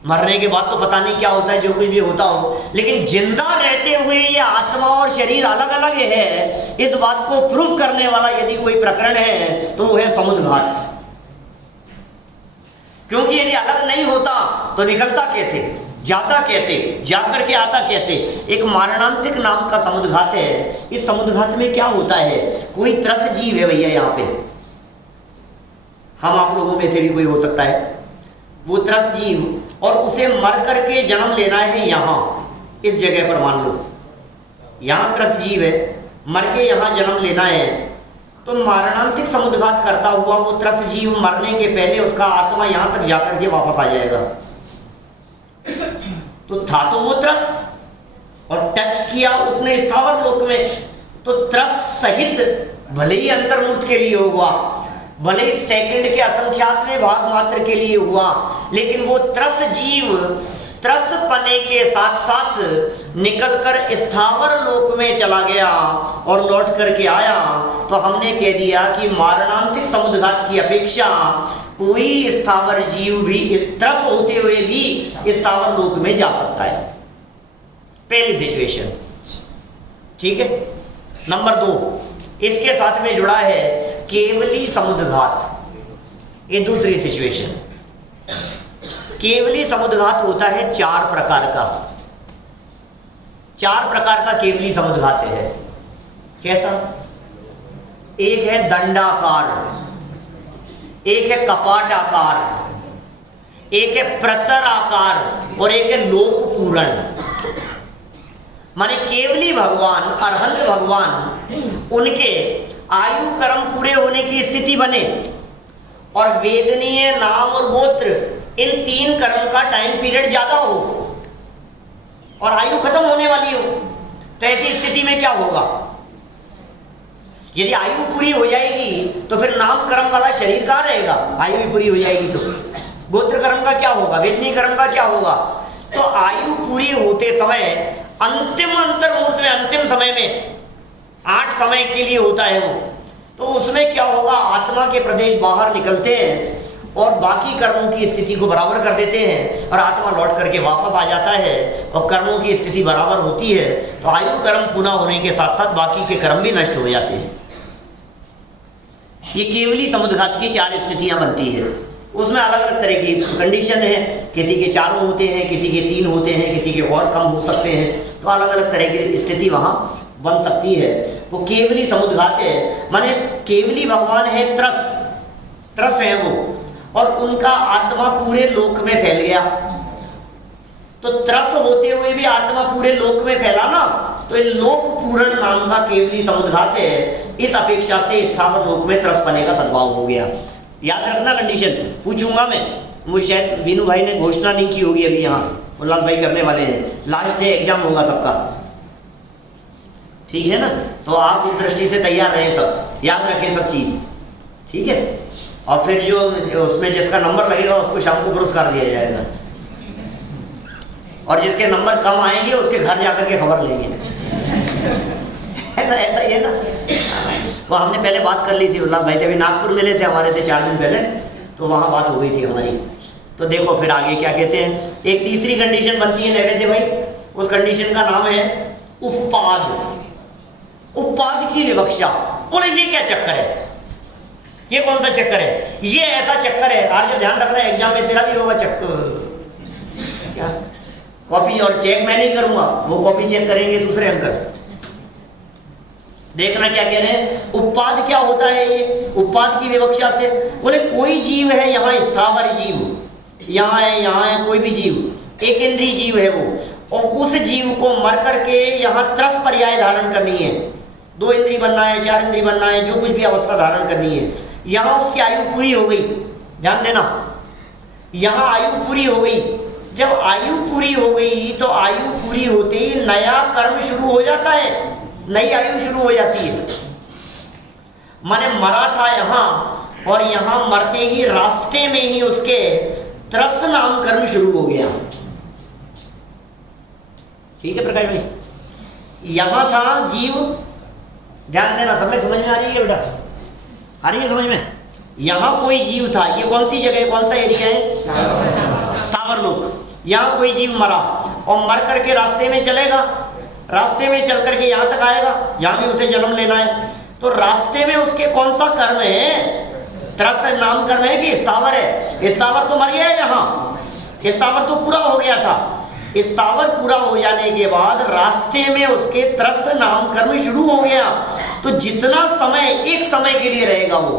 मरने के बाद तो पता नहीं क्या होता है, जो कुछ भी होता हो, लेकिन जिंदा रहते हुए ये आत्मा और शरीर अलग अलग है, इस बात को प्रूफ करने वाला यदि कोई प्रकरण है तो वो है समुद्घात। क्योंकि यदि अलग नहीं होता तो निकलता कैसे, जाता कैसे, जाकर के आता कैसे? एक मारणांतिक नाम का समुद्घात है। इस समुद्घात में क्या होता है? कोई त्रस जीव है भैया यहाँ पे, हम आप लोगों में से भी कोई हो सकता है, वो त्रस जीव, और उसे मर करके जन्म लेना है यहाँ इस जगह पर। मान लो यहाँ त्रस जीव है, मर के यहाँ जन्म लेना है, तो मारणांतिक समुद्घात करता हुआ वो त्रस जीव मरने के पहले उसका आत्मा यहाँ तक जाकर के वापस आ जाएगा। तो था तो वो त्रस, और टच किया उसने स्थावर लोक में, तो त्रस सहित भले ही अंतर्मूर्त के लिए हुआ, भले ही सेकंड के असंख्यात में भाग मात्र के लिए हुआ, लेकिन वो त्रस जीव त्रस पने के साथ साथ निकलकर स्थावर लोक में चला गया और लौट करके आया। तो हमने कह दिया कि मारणांतिक समुद्घात की अपेक्षा कोई स्थावर जीव भी त्रस होते हुए भी स्थावर लोक में जा सकता है। पहली सिचुएशन, ठीक है। नंबर 2, इसके साथ में जुड़ा है केवली समुद्घात, ये दूसरी सिचुएशन। केवली समुद्घात होता है 4 प्रकार का। 4 प्रकार का केवली समुद्घात है। कैसा? एक है दंडाकार, एक है कपाट आकार, एक है प्रतर आकार और एक है लोक पूरण। माने केवली भगवान, अरहंत भगवान, उनके आयु कर्म पूरे होने की स्थिति बने और वेदनीय नाम और गोत्र, इन 3 कर्म का टाइम पीरियड ज्यादा हो और आयु खत्म होने वाली हो, तो ऐसी स्थिति में क्या होगा? यदि आयु पूरी हो जाएगी तो फिर नाम कर्म वाला शरीर कहाँ रहेगा? आयु भी पूरी हो जाएगी तो गोत्र कर्म का क्या होगा? वेदनीय कर्म का क्या होगा? तो आयु पूरी होते समय अंतिम अंतर्मूर्त में, अंतिम समय में 8 समय के लिए होता है वो, तो उसमें क्या होगा? आत्मा के प्रदेश बाहर निकलते हैं और बाकी कर्मों की स्थिति को बराबर कर देते हैं और आत्मा लौट करके वापस आ जाता है और कर्मों की स्थिति बराबर होती है, तो आयु कर्म पूरा होने के साथ साथ बाकी के कर्म भी नष्ट हो जाते हैं। ये केवली समुद्घात की 4 स्थितियां बनती है। उसमें अलग अलग तरह की कंडीशन है, किसी के 4 होते हैं, किसी के 3 होते हैं, किसी के और कम हो सकते हैं, तो अलग अलग तरह की स्थिति वहाँ बन सकती है। वो केवली समुद्घात है, माने केवली भगवान है, त्रस है वो, और उनका आत्मा पूरे लोक में फैल गया। तो त्रस होते हुए भी आत्मा पूरे लोक में फैला ना, तो ये लोक पूर्ण नाम का केवली समुद्घात है। इस अपेक्षा से स्थावर लोक में त्रस पने का सद्भाव हो गया। याद रखना कंडीशन, पूछूंगा मैं, वो शायद बीनू भाई ने घोषणा नहीं की होगी अभी, यहाँ उल्लास भाई करने वाले हैं, लास्ट डे एग्जाम होगा सबका, ठीक है ना? तो आप उस दृष्टि से तैयार रहें, सब याद रखें सब चीज, ठीक है? और फिर जो उसमें जिसका नंबर लगेगा उसको शाम को पुरस्कार दिया जाएगा, और जिसके नंबर कम आएंगे उसके घर जाकर के खबर लेंगे। ऐसा ही है ना? वो हमने पहले बात कर ली थी उल्लास भाई से, अभी नागपुर मिले थे हमारे से 4 दिन पहले, तो वहाँ बात हो गई थी हमारी। तो देखो फिर आगे क्या कहते हैं। एक तीसरी कंडीशन बनती है नैवेद्य भाई, उस कंडीशन का नाम है उपपाद। उपपाद की विवक्षा। बोले ये क्या चक्कर है, ये कौन सा चक्कर है? ये ऐसा चक्कर है, आज जो ध्यान रखना है एग्जाम में तेरा भी होगा चक्कर, क्या कॉपी और चेक मैं नहीं करूंगा, वो कॉपी चेक करेंगे दूसरे अंकल। देखना क्या कह रहे हैं, उपपाद क्या होता है ये, उपपाद की विवक्षा से। बोले कोई जीव है यहाँ, स्थावर जीव यहाँ है कोई भी जीव, एक इंद्रिय जीव है वो, और उस जीव को मर करके यहाँ त्रस पर्याय धारण करनी है, 2 इंद्रिय बनना है, 4 इंद्रिय बनना है, जो कुछ भी अवस्था धारण करनी है। यहाँ उसकी आयु पूरी हो गई, ध्यान देना, यहाँ आयु पूरी हो गई। जब आयु पूरी हो गई तो आयु पूरी होते ही नया कर्म शुरू हो जाता है, नई आयु शुरू हो जाती है। माने मरा था यहाँ, और यहाँ मरते ही रास्ते में ही उसके त्रस नाम कर्म शुरू हो गया। ठीक है प्रकाश भाई, यहाँ था जीव, ध्यान देना, समय समझ में आ रही है बेटा, आ रही है समझ में? यहाँ कोई जीव था, ये कौन सी जगह, कौन सा एरिया है? स्थावर लोक। यहाँ कोई जीव मरा और मर करके रास्ते में चलेगा, रास्ते में चल करके यहाँ तक आएगा, यहाँ भी उसे जन्म लेना है। तो रास्ते में उसके कौन सा कर्म है? त्रस नाम कर्म है कि स्थावर है? स्थावर तो मर गया है, यहाँ स्थावर तो पूरा हो गया था। स्थावर पूरा हो जाने के बाद रास्ते में उसके त्रस नाम कर्म शुरू हो गया। तो जितना समय, एक समय के लिए रहेगा वो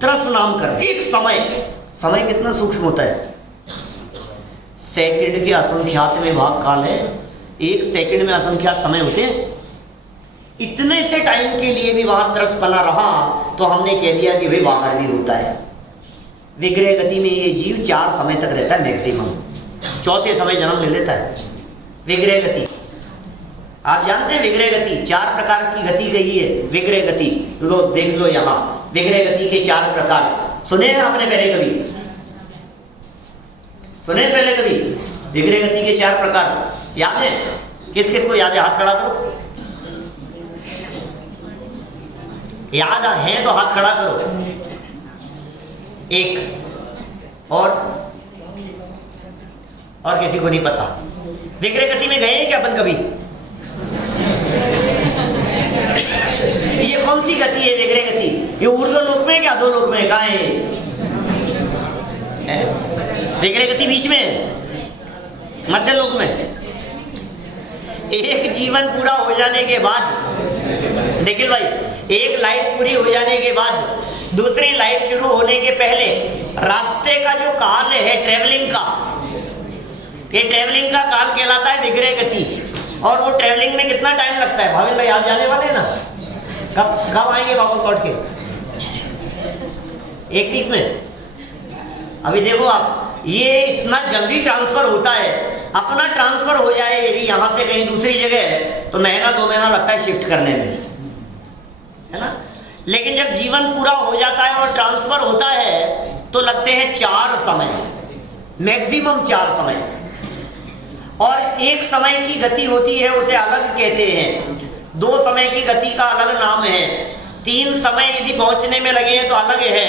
त्रस नाम कर्म, एक समय कितना सूक्ष्म होता है, सेकंड के असंख्यात में भाग काल है, 1 सेकंड में असंख्यात समय होते हैं। इतने से टाइम के लिए भी वहां त्रस बना रहा, तो हमने कह दिया कि भाई बाहर भी होता है। विग्रह गति में ये जीव 4 समय तक रहता है मैक्सिमम, 4थे समय जन्म ले लेता है। विग्रह गति आप जानते हैं, विग्रह गति 4 प्रकार की गति कही है। विग्रह गति लो, देख लो यहाँ, विग्रह गति के 4 प्रकार सुने हैं आपने पहले कभी? सुने पहले कभी? विग्रह गति के 4 प्रकार याद है? किस किस को याद है? हाथ खड़ा करो। याद है तो हाथ खड़ा करो। एक और किसी को नहीं पता? विग्रह गति में गए हैं क्या अपन कभी? ये कौन सी गति है विग्रह गति? ये ऊर्ध्व लोक में क्या अधो लोक में? कहाँ है विग्रह गति? बीच में है, मध्य लोक में। एक जीवन पूरा हो जाने के बाद, निखिल भाई, एक लाइफ पूरी हो जाने के बाद दूसरी लाइफ शुरू होने के पहले रास्ते का जो काल है ट्रेवलिंग का, ये ट्रेवलिंग का काल कहलाता है विग्रह गति। और वो ट्रेवलिंग में कितना टाइम लगता है? भाविन भाई आप जाने वाले हैं ना, कब आएंगे वापस लौट के? 1 वीक में। अभी देखो आप, ये इतना जल्दी ट्रांसफर होता है। अपना ट्रांसफर हो जाए यदि यहाँ से कहीं दूसरी जगह, तो महीना 2 महीना लगता है शिफ्ट करने में, है ना? लेकिन जब जीवन पूरा हो जाता है और ट्रांसफर होता है तो लगते हैं 4 समय, मैक्सिमम 4 समय। और एक समय की गति होती है, उसे अलग कहते हैं। 2 समय की गति का अलग नाम है। 3 समय यदि पहुंचने में लगे तो अलग है।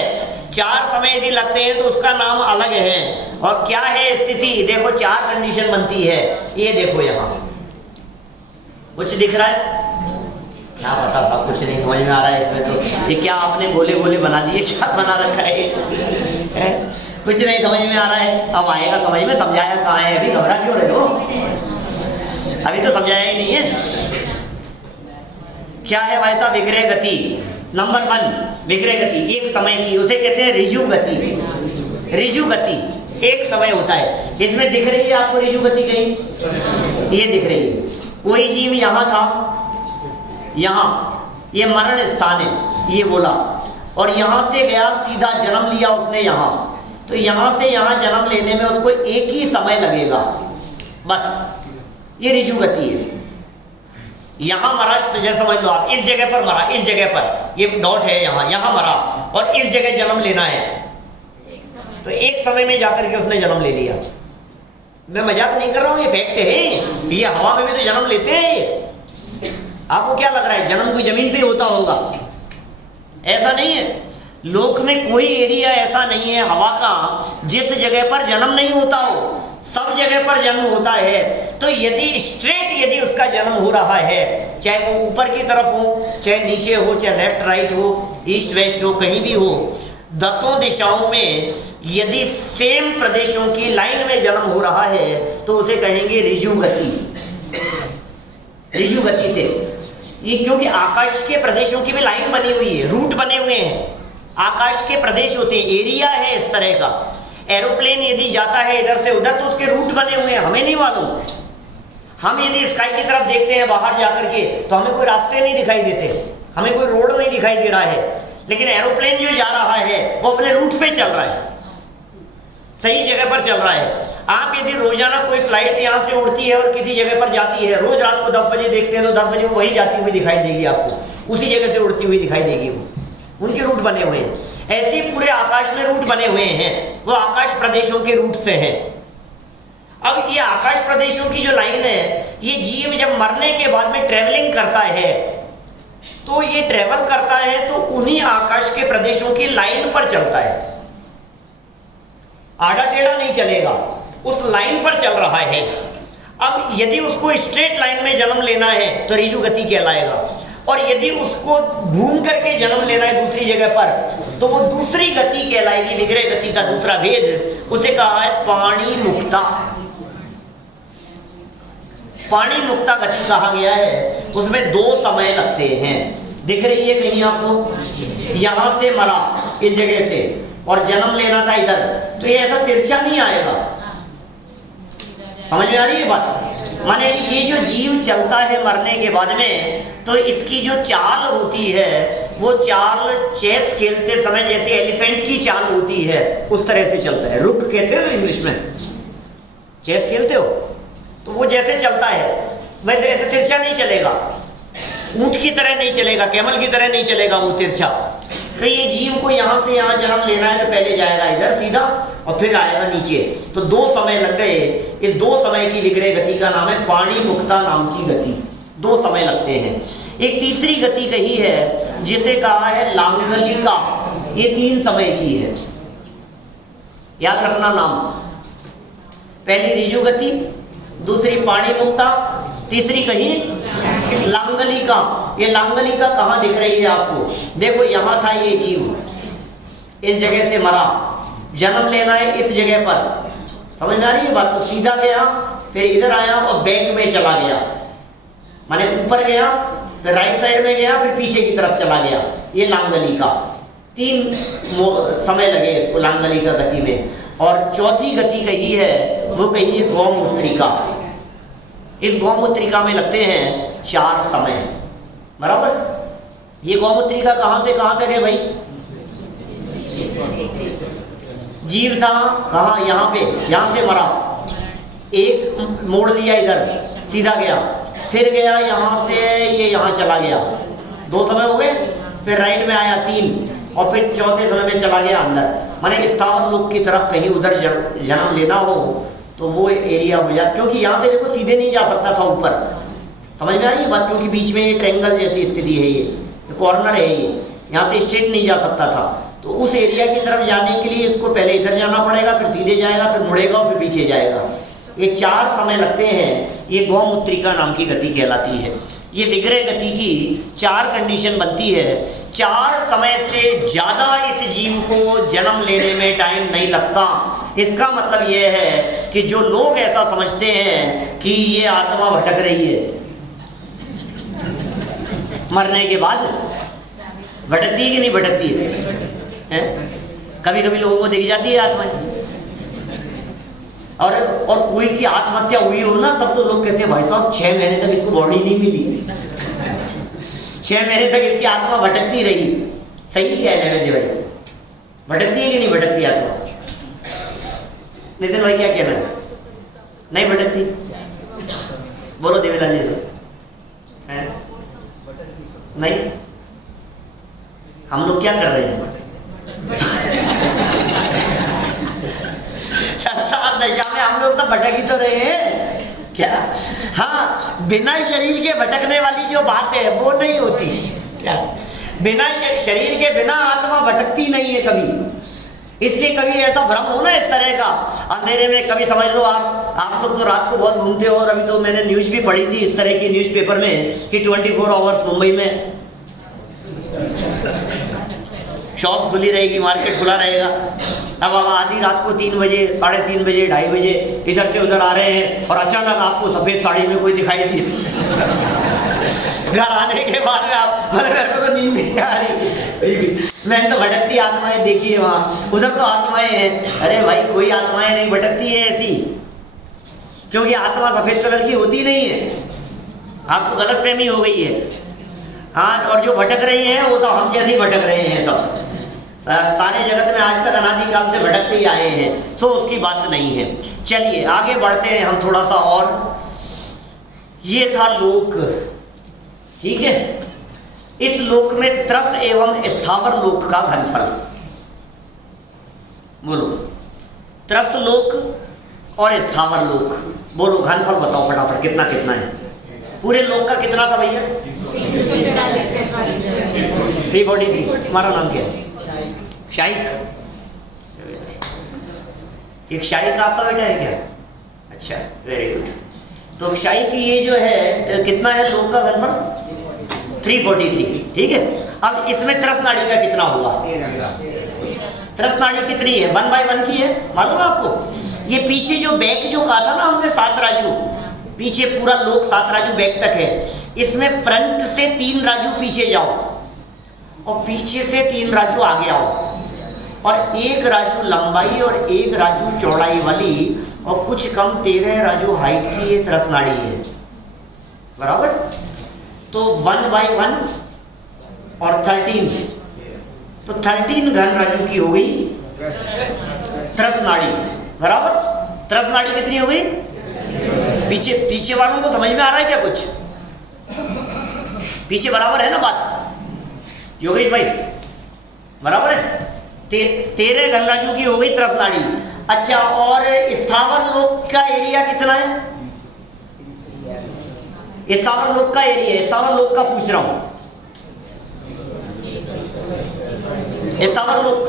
4 समय यदि लगते हैं तो उसका नाम अलग है। और क्या है स्थिति, देखो 4 कंडीशन बनती है। ये देखो यहाँ कुछ दिख रहा है, क्या पता था, कुछ नहीं समझ में आ रहा है इसमें। तो ये क्या आपने गोले गोले बना दिए, क्या बना रखा है, कुछ नहीं समझ में आ रहा है। अब आएगा समझ में, समझाया कहाँ है, अभी घबरा क्यों रहे हो, अभी तो समझाया ही नहीं है। क्या है वैसा विग्रह गति। नंबर 1 विग्रह गति, एक समय की, उसे कहते हैं ऋजु गति। ऋजु गति एक समय होता है। इसमें दिख रही है आपको ऋजु गति कहीं, ये दिख रही है। कोई जीव यहाँ था, यहाँ ये मरण स्थान है, ये बोला, और यहाँ से गया सीधा जन्म लिया उसने यहाँ, तो यहाँ से यहाँ जन्म लेने में उसको एक ही समय लगेगा बस, ये ऋजु गति है। यहाँ मरा, जैसे समझ लो आप, इस जगह पर मरा, इस जगह पर ये डॉट है यहाँ, यहाँ मरा और इस जगह जन्म लेना है, तो एक समय में जाकर के उसने जन्म ले लिया। मैं मजाक नहीं कर रहा हूँ, ये फैक्ट है। ये हवा में भी तो जन्म लेते हैं ये। आपको क्या लग रहा है जन्म कोई जमीन पे होता होगा? ऐसा नहीं है। लोक में कोई एरिया ऐसा नहीं है हवा का जिस जगह पर जन्म नहीं होता हो, सब जगह पर जन्म होता है। तो यदि स्ट्रेट यदि उसका जन्म हो रहा है, चाहे वो ऊपर की तरफ हो, चाहे नीचे हो, चाहे लेफ्ट राइट हो, ईस्ट वेस्ट हो, कहीं भी हो, 10 दिशाओं में यदि सेम प्रदेशों की लाइन में जन्म हो रहा है तो उसे कहेंगे ऋजु गति। ऋजु गति से ये, क्योंकि आकाश के प्रदेशों की भी लाइन बनी हुई है, रूट बने हुए हैं। आकाश के प्रदेश होते हैं, एरिया है इस तरह का। एरोप्लेन यदि जाता है इधर से उधर तो उसके रूट बने हुए हैं, हमें नहीं मालूम। हम यदि स्काई की तरफ देखते हैं बाहर जाकर के तो हमें कोई रास्ते नहीं दिखाई देते, हमें कोई रोड नहीं दिखाई दे रहा है। लेकिन एरोप्लेन जो जा रहा है वो अपने रूट पे चल रहा है, सही जगह पर चल रहा है। आप यदि रोजाना कोई फ्लाइट यहाँ से उड़ती है और किसी जगह पर जाती है, रोज रात को 10 बजे देखते हैं तो 10 बजे वो वही जाती हुई दिखाई देगी आपको, उसी जगह से उड़ती हुई दिखाई देगी। वो उनके रूट बने हुए हैं। ऐसे ही पूरे आकाश में रूट बने हुए हैं, वो आकाश प्रदेशों के रूट से हैं। अब ये आकाश प्रदेशों की जो लाइन है, ये जीव जब मरने के बाद में ट्रेवलिंग करता है तो ये ट्रेवल करता है तो उन्हीं आकाश के प्रदेशों की लाइन पर चलता है, आड़ा टेढ़ा नहीं चलेगा, उस लाइन पर चल रहा है। अब यदि उसको स्ट्रेट लाइन में जन्म लेना है तो ऋजु गति कहलाएगा, और यदि उसको घूम करके जन्म लेना है दूसरी जगह पर तो वो दूसरी गति कहलाएगी। विग्रह गति का दूसरा भेद उसे कहा है पाणी मुक्ता। पाणी मुक्ता गति कहा गया है। उसमें 2 समय लगते हैं, दिख रही है कहीं आपको, यहां से मरा इस जगह से और जन्म लेना था इधर, तो ये ऐसा तिरछा नहीं आएगा। समझ में आ रही है बात? माने ये जो जीव चलता है मरने के बाद में, तो इसकी जो चाल होती है वो चाल चेस खेलते समय जैसे एलिफेंट की चाल होती है उस तरह से चलता है। रुक कहते हो इंग्लिश में, चेस खेलते हो तो वो जैसे चलता है वैसे ऐसे तिरछा नहीं चलेगा, ऊंट की तरह नहीं चलेगा, कैमल की तरह नहीं चलेगा वो तिरछा। तो ये जीव को यहाँ से यहाँ जन्म लेना है तो पहले जाएगा इधर सीधा और फिर आएगा नीचे, तो 2 समय लग गए। इस 2 समय की विग्रह गति का नाम है पाणी मुक्ता नाम की गति। 2 समय लगते हैं। एक तीसरी गति कही है जिसे कहा है लांगलिका, ये 3 समय की है, याद रखना नाम। पहली ऋजु गति, दूसरी पाणी मुक्ता, तीसरी कही लांगलिका। ये लांगलिका कहाँ दिख रही है आपको? देखो यहाँ था ये जीव, इस जगह से मरा, जन्म लेना है इस जगह पर, समझ में आ रही है बात? तो सीधा गया, फिर इधर आया और बैक में चला गया, माने ऊपर गया, फिर राइट साइड में गया, फिर पीछे की तरफ चला गया। ये लांगलिका। 3 समय लगे इसको लांगलिका गति में। और चौथी गति कही है वो कही है गौमूत्रिका। इस गौमूत्रिका में लगते हैं 4 समय, बराबर। ये गौमूत्रिका कहाँ से कहाँ तक है भाई? जीव था कहाँ? यहाँ पे, यहाँ से मरा, एक मोड़ लिया इधर, सीधा गया, फिर गया यहाँ से ये यहाँ चला गया, 2 समय हो गए, फिर राइट में आया 3, और फिर चौथे समय में चला गया अंदर। माने स्थावर लोक की तरफ कहीं उधर जन्म लेना हो तो वो एरिया हो जाता, क्योंकि यहाँ से देखो सीधे नहीं जा सकता था ऊपर, समझ में आ रही है बात? क्योंकि बीच में ये ट्रायंगल जैसी स्थिति है, ये कॉर्नर है, ये यहाँ से स्ट्रेट नहीं जा सकता था, तो उस एरिया की तरफ जाने के लिए इसको पहले इधर जाना पड़ेगा, फिर सीधे जाएगा, फिर मुड़ेगा और फिर पीछे जाएगा। ये 4 समय लगते हैं। ये गौमूत्रिका नाम की गति कहलाती है। ये विग्रह गति की 4 कंडीशन बनती है। 4 समय से ज़्यादा इस जीव को जन्म लेने में टाइम नहीं लगता। इसका मतलब ये है कि जो लोग ऐसा समझते हैं कि ये आत्मा भटक रही है, मरने के बाद भटकती है कि नहीं भटकती है? कभी कभी लोगों को दिख जाती है आत्माएं। और कोई की आत्महत्या हुई हो ना, तब तो लोग कहते हैं भाई साहब 6 महीने तक इसको बॉडी नहीं मिली, 6 महीने तक इसकी आत्मा भटकती रही। सही क्या है नैवेद्य भाई? भटकती है कि नहीं भटकती आत्मा? नितिन भाई क्या कहना है? नहीं भटकती? बोलो देवीलाल जी सर। नहीं, हम लोग क्या कर रहे हैं? संसार दशा में हम लोग सब भटक ही तो रहे हैं क्या? हाँ, बिना शरीर के भटकने वाली जो बात है वो नहीं होती क्या? बिना शरीर के बिना आत्मा भटकती नहीं है कभी। इसलिए कभी ऐसा भ्रम हो ना इस तरह का अंधेरे में, कभी समझ लो आप लोग तो रात को बहुत घूमते हो, और अभी तो मैंने न्यूज़ भी पढ़ी थी इस तरह की न्यूज़पेपर में कि 24 आवर्स मुंबई में शॉप्स खुली रहेगी, मार्केट खुला रहेगा। अब आधी रात को 3 बजे, 3:30 बजे, 2:30 बजे इधर से उधर आ रहे हैं और अचानक आपको सफ़ेद साड़ी में कोई दिखाई दिया। घर आने के बाद में आप बोले मेरे को तो नींद नहीं आ रही, मैंने तो भटकती आत्माएं देखी है वहाँ, उधर तो आत्माएं हैं। अरे भाई कोई आत्माएं नहीं भटकती है ऐसी, क्योंकि आत्मा सफ़ेद कलर की होती नहीं है। आपको गलतफहमी हो गई है। हाँ, और जो भटक रही हैं वो सब हम जैसे ही भटक रहे हैं। सब सारे जगत में आज तक अनादिकाल से भटकते ही आए हैं, तो उसकी बात नहीं है। चलिए आगे बढ़ते हैं हम थोड़ा सा और। ये था लोक, ठीक है। इस लोक में त्रस एवं स्थावर लोक का घनफल, बोलो त्रस लोक और स्थावर लोक, बोलो घनफल बताओ फटाफट कितना कितना है? पूरे लोक का कितना था भैया? 343। तुम्हारा नाम क्या है? शाइक। एक शाइक आपका बेटा है क्या? अच्छा, वेरी गुड। तो शाइक ये जो है कितना है लोक का घनफल? 343, ठीक है। अब इसमें त्रस नाड़ी का कितना हुआ? त्रस नाड़ी कितनी है? 1/1 की है, मालूम है आपको? ये पीछे जो बैक जो कहा था ना हमने 7 राजू, पीछे पूरा लोक 7 राजू बैक तक है। इसमें फ्रंट से 3 राजू पीछे जाओ और पीछे से 3 राजू आगे आओ, और 1 राजू लंबाई और 1 राजू चौड़ाई वाली और कुछ कम 13 राजू हाइट की ये त्रस नाड़ी है, बराबर। तो 1/1 और 13, तो 13 घन राजू की हो गई त्रस नाड़ी, बराबर। त्रस नाड़ी कितनी हो गई? पीछे वालों को समझ में आ रहा है क्या कुछ? पीछे बराबर है ना बात योगेश भाई? बराबर है। 13 घन राजू की हो गई त्रस नाड़ी। अच्छा, और स्थावर लोक का एरिया कितना है? स्थावर लोक का एरिया, स्थावर लोक का पूछ रहा हूं। स्थावर लोक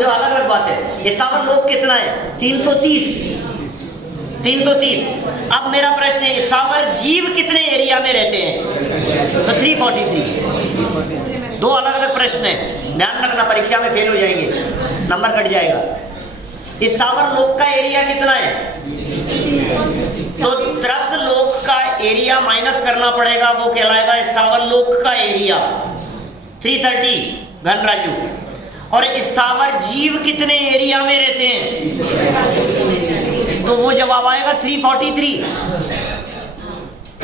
अलग अलग बात है। स्थावर लोक कितना है? 330। अब मेरा प्रश्न है, स्थावर जीव कितने एरिया में रहते हैं? तो 343। 2 अलग अलग प्रश्न हैं, ध्यान रखना, परीक्षा में फेल हो जाएंगे, नंबर कट जाएगा। स्थावर लोक का एरिया कितना है? तो त्रस लोक का एरिया माइनस करना पड़ेगा, वो कहलाएगा स्थावर लोक का एरिया, 330 घन राजू। और स्थावर जीव कितने एरिया में रहते हैं? तो वो जवाब आएगा 343।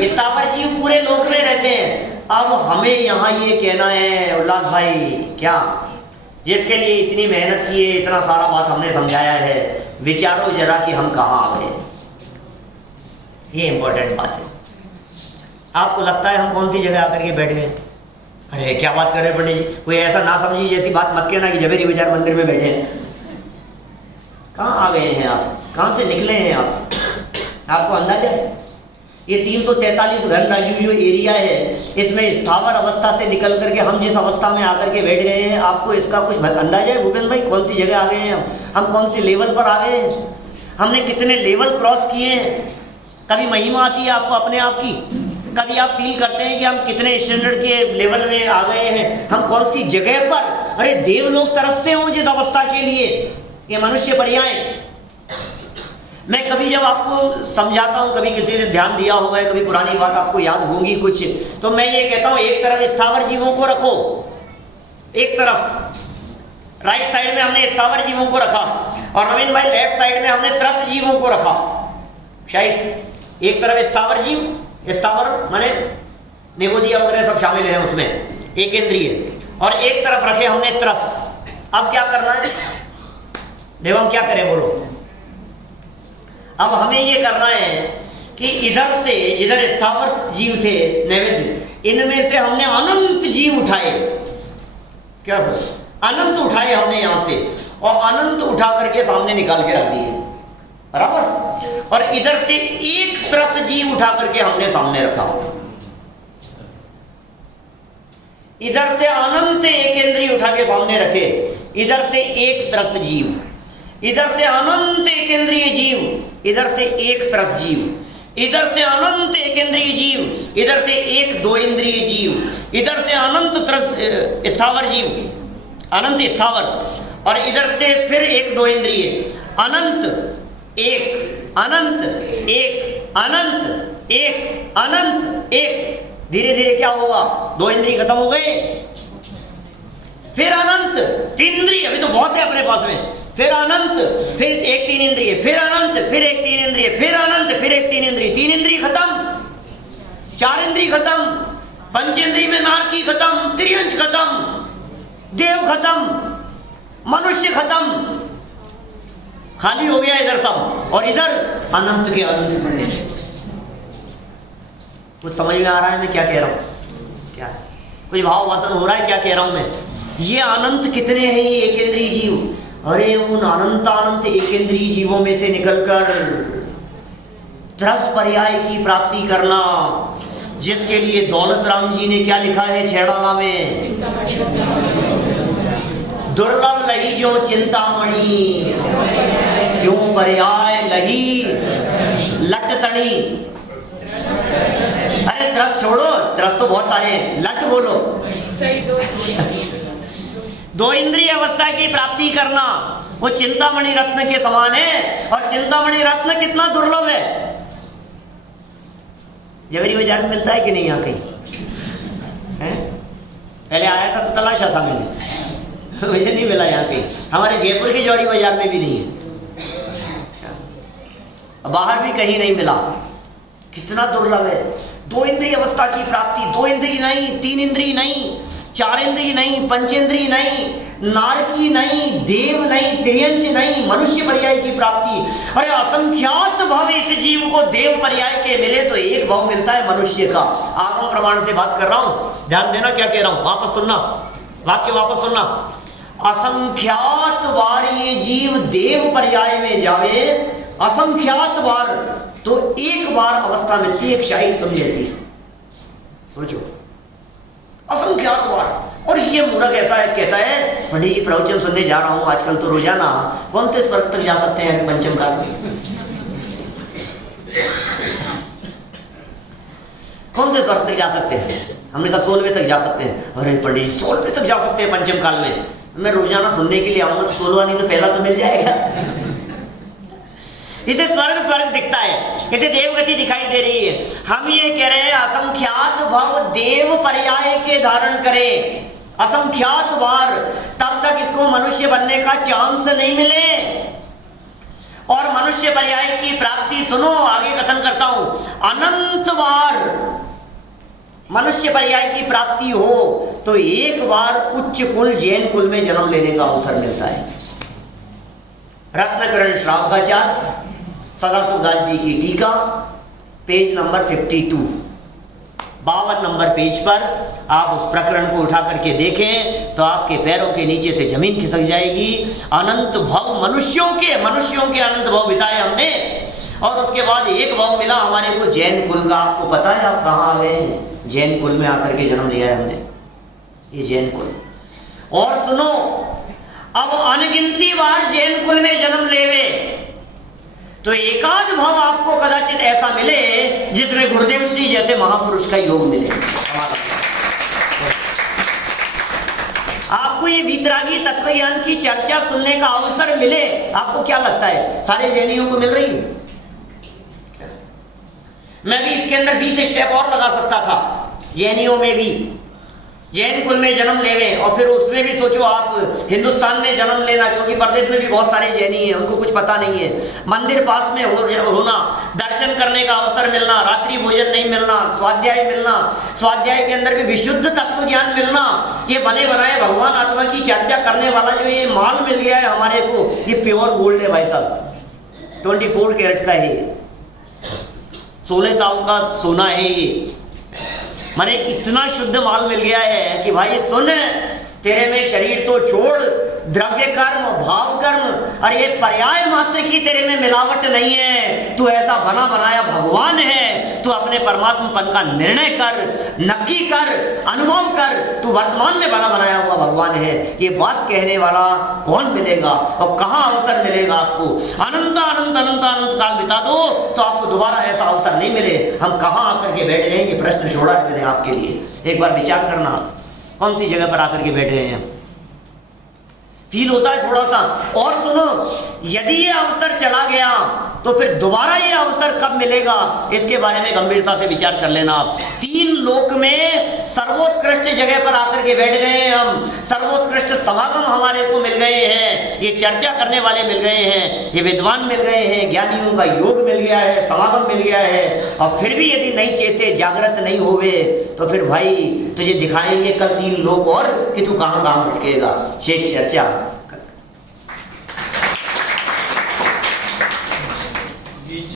स्थावर जीव पूरे लोक में रहते हैं। अब हमें यहाँ ये कहना है उल्लास भाई, क्या जिसके लिए इतनी मेहनत की है, इतना सारा बात हमने समझाया है, विचारो जरा कि हम कहाँ आ गए। ये इंपॉर्टेंट बात है। आपको लगता है हम कौन सी जगह आकर के बैठ गए? अरे क्या बात कर रहे हैं पंडित जी, कोई ऐसा ना समझी जैसी बात मत कहना कि झवेरी विचार मंदिर में बैठे हैं। कहाँ आ गए हैं आप? कहाँ से निकले हैं आप? आपको अंदाजा है? ये 343 घन राजू जो एरिया है, इसमें स्थावर अवस्था से निकल करके हम जिस अवस्था में आकर के बैठ गए हैं, आपको इसका कुछ अंदाजा है भूपेंद्र भाई? कौन सी जगह आ गए हैं हम कौन सी लेवल पर आ गए हैं? हमने कितने लेवल क्रॉस किए हैं? कभी महिमा आती है आपको अपने आप की? कभी आप फील करते हैं कि हम कितने स्टैंडर्ड के लेवल में आ गए हैं? हम कौन सी जगह पर? अरे देव लोग तरसते हो जिस अवस्था के लिए, ये मनुष्य पर्याय। मैं कभी जब आपको समझाता हूँ, कभी किसी ने ध्यान दिया होगा, कभी पुरानी बात आपको याद होगी कुछ, तो मैं ये कहता हूँ एक तरफ स्थावर जीवों को रखो, एक तरफ राइट साइड में हमने स्थावर जीवों को रखा, और नवीन भाई लेफ्ट साइड में हमने त्रस्त जीवों को रखा। शायद एक तरफ स्थावर जीव, स्थावर माने निगोदिया वगैरह सब शामिल है उसमें, एक इंद्रिय, और एक तरफ रखे हमने त्रस्त। अब क्या करना है देव, हम क्या करें बोलो? अब हमें ये करना है कि इधर से जिधर स्थावर जीव थे नैवेद्य, इनमें से हमने अनंत जीव उठाए। क्या सर? अनंत उठाए हमने यहां से, और अनंत उठा करके सामने निकाल के रख दिए, बराबर। और इधर से एक त्रस्त जीव उठा करके हमने सामने रखा। इधर से अनंत एक इंद्रिय उठा के सामने रखे, इधर से एक त्रस्त जीव, इधर से अनंत एक इंद्रिय जीव, इधर से एक त्रस्त जीव, इधर से अनंत एक इंद्रिय जीव, इधर से एक दो इंद्रिय जीव, इधर से अनंत त्रस्त स्थावर जीव, अनंत स्थावर, और इधर से फिर एक दो इंद्रिय, अनंत एक, अनंत एक, अनंत एक, अनंत एक। धीरे धीरे क्या होगा? दो इंद्रिय खत्म हो गए, फिर अनंत, तीन इंद्रिय अभी तो बहुत है अपने पास में, फिर अनंत, फिर एक तीन इंद्रिय, फिर अनंत, फिर एक तीन इंद्रिय, फिर अनंत, फिर एक तीन इंद्रिय, तीन इंद्रिय खत्म, चार इंद्रिय खत्म, पंचेंद्रिय में नारकी खत्म, त्रियंच खत्म, देव खत्म, मनुष्य खत्म, खाली हो गया इधर सब, और इधर अनंत के अनंत बने। कुछ समझ में आ रहा है मैं क्या कह रहा हूं? क्या कुछ भाव वासन हो रहा है क्या कह रहा हूं मैं? ये अनंत कितने हैं ये एक इंद्रिय जीव? अरे उन अनंत एक इंद्रिय जीवों में से निकलकर त्रस पर्याय की प्राप्ति करना, जिसके लिए दौलत राम जी ने क्या लिखा है छेड़ाला में? दुर्लभ लही जो चिंतामणि, क्यों पर्याय लही लट तणी। अरे त्रस छोड़ो, त्रस तो बहुत सारे हैं, लट बोलो। दो इंद्रिय अवस्था की प्राप्ति करना वो चिंतामणि रत्न के समान है, और चिंतामणि रत्न कितना दुर्लभ है। जवेरी बाजार में मिलता है कि नहीं यहाँ कहीं? है? पहले आया था तो तलाशा था मैंने, वैसे नहीं मिला यहाँ कहीं। हमारे जयपुर के जौहरी बाजार में भी नहीं है, बाहर भी कहीं नहीं मिला। कितना दुर्लभ है दो इंद्रिय अवस्था की प्राप्ति। दो इंद्रिय नहीं, तीन इंद्रिय नहीं, चार इंद्रिय नहीं, पंचेंद्रिय नहीं, नारकी नहीं, देव नहीं, त्रियंच नहीं, मनुष्य पर्याय की प्राप्ति। अरे असंख्यात भव इस जीव को देव पर्याय के मिले तो एक भाव मिलता है मनुष्य का। आगम प्रमाण से बात कर रहा हूं, ध्यान देना क्या कह रहा हूं, वापस सुनना, वाक्य वापस सुनना। असंख्यात बार ये जीव देव पर्याय में जावे, असंख्यात बार, तो एक बार अवस्था मिलती है क्षायिक तुम जैसी। सोचो, असंख्यात बार। और ये मूर्ख ऐसा है, कहता है पंडित जी प्रवचन सुनने जा रहा हूं आजकल तो रोजाना, कौन से स्वर्ग तक जा सकते हैं पंचम काल में? कौन से स्वर्ग तक जा सकते हैं? हमने कहा 16वें तक जा सकते हैं। अरे पंडित जी 16वें तक जा सकते हैं पंचम काल में? मैं रोजाना सुनने के लिए आऊंगा तो 16वां नहीं तो पहला तो मिल जाएगा। इसे स्वर्ग स्वर्ग दिखता है, इसे देवगति दिखाई दे रही है। हम ये कह रहे हैं असंख्यात भव देव पर्याय के धारण करें, असंख्यात बार, तब तक इसको मनुष्य बनने का चांस नहीं मिले। और मनुष्य पर्याय की प्राप्ति सुनो, आगे कथन करता हूं, अनंत बार मनुष्य पर्याय की प्राप्ति हो तो एक बार उच्च कुल जैन कुल में जन्म लेने का अवसर मिलता है। रत्नकरण श्रावकाचार्य सदाशिवदास जी की टीका, पेज नंबर 52, 52 नंबर पेज पर आप उस प्रकरण को उठा करके देखें तो आपके पैरों के नीचे से जमीन खिसक जाएगी। अनंत भव मनुष्यों के अनंत भव बिताए हमने, और उसके बाद एक भाव मिला हमारे को जैन कुल का। आपको पता है आप कहाँ आ गए हैं? जैन कुल में आकर के जन्म लिया है हमने, ये जैन कुल। और सुनो, अब अनगिनती बार जैन कुल में जन्म लेवे तो एकाध भाव आपको कदाचित ऐसा मिले जिसमें गुरुदेव श्री जैसे महापुरुष का योग मिले। आपको ये वीतरागी तत्वज्ञान की चर्चा सुनने का अवसर मिले, आपको क्या लगता है सारे जैनियों को मिल रही है? मैं भी इसके अंदर 20 स्टेप और लगा सकता था। जैनियों में भी जैन कुल में जन्म लेवे और फिर उसमें भी सोचो आप हिंदुस्तान में जन्म लेना, क्योंकि प्रदेश में भी बहुत सारे जैनी हैं, उनको कुछ पता नहीं है। मंदिर पास में होना, दर्शन करने का अवसर मिलना, रात्रि भोजन नहीं मिलना, स्वाध्याय मिलना, स्वाध्याय के अंदर भी विशुद्ध तत्व ज्ञान मिलना, ये बने बनाए भगवान आत्मा की चर्चा करने वाला जो ये माल मिल गया है हमारे को, ये प्योर गोल्ड है भाई साहब, 24 कैरेट का है, 16 ताव का सोना है ये। माने इतना शुद्ध माल मिल गया है कि भाई सुन, तेरे में शरीर तो छोड़, द्रव्य कर्म, भाव कर्म, और ये पर्याय मात्र की तेरे में मिलावट नहीं है। तू ऐसा बना बनाया भगवान है। तू अपने परमात्मपन का निर्णय कर, नक्की कर, अनुभव कर, तू वर्तमान में बना बनाया हुआ भगवान है। ये बात कहने वाला कौन मिलेगा और कहाँ अवसर मिलेगा आपको? अनंत अनंत अनंत अनंत काल बिता दो तो आपको दोबारा ऐसा अवसर नहीं मिले। हम कहाँ आकर के बैठ गए? ये प्रश्न छोड़ा है मैंने आपके लिए, एक बार विचार करना, कौन सी जगह पर आकर के बैठ गए हैं? फील होता है थोड़ा सा। और सुनो, यदि ये अवसर चला गया तो फिर दोबारा ये अवसर कब मिलेगा, इसके बारे में गंभीरता से विचार कर लेना आप। 3 लोक में सर्वोत्कृष्ट जगह पर आकर के बैठ गए हैं हम, सर्वोत्कृष्ट समागम हमारे को मिल गए हैं, ये चर्चा करने वाले मिल गए हैं, ये विद्वान मिल गए हैं, ज्ञानियों का योग मिल गया है, समागम मिल गया है। और फिर भी यदि नहीं चेते, जागृत नहीं होवे तो फिर भाई तुझे दिखाएंगे कल 3 लोक और कि तू कहाँ कहाँ भटकेगा। शेष चर्चा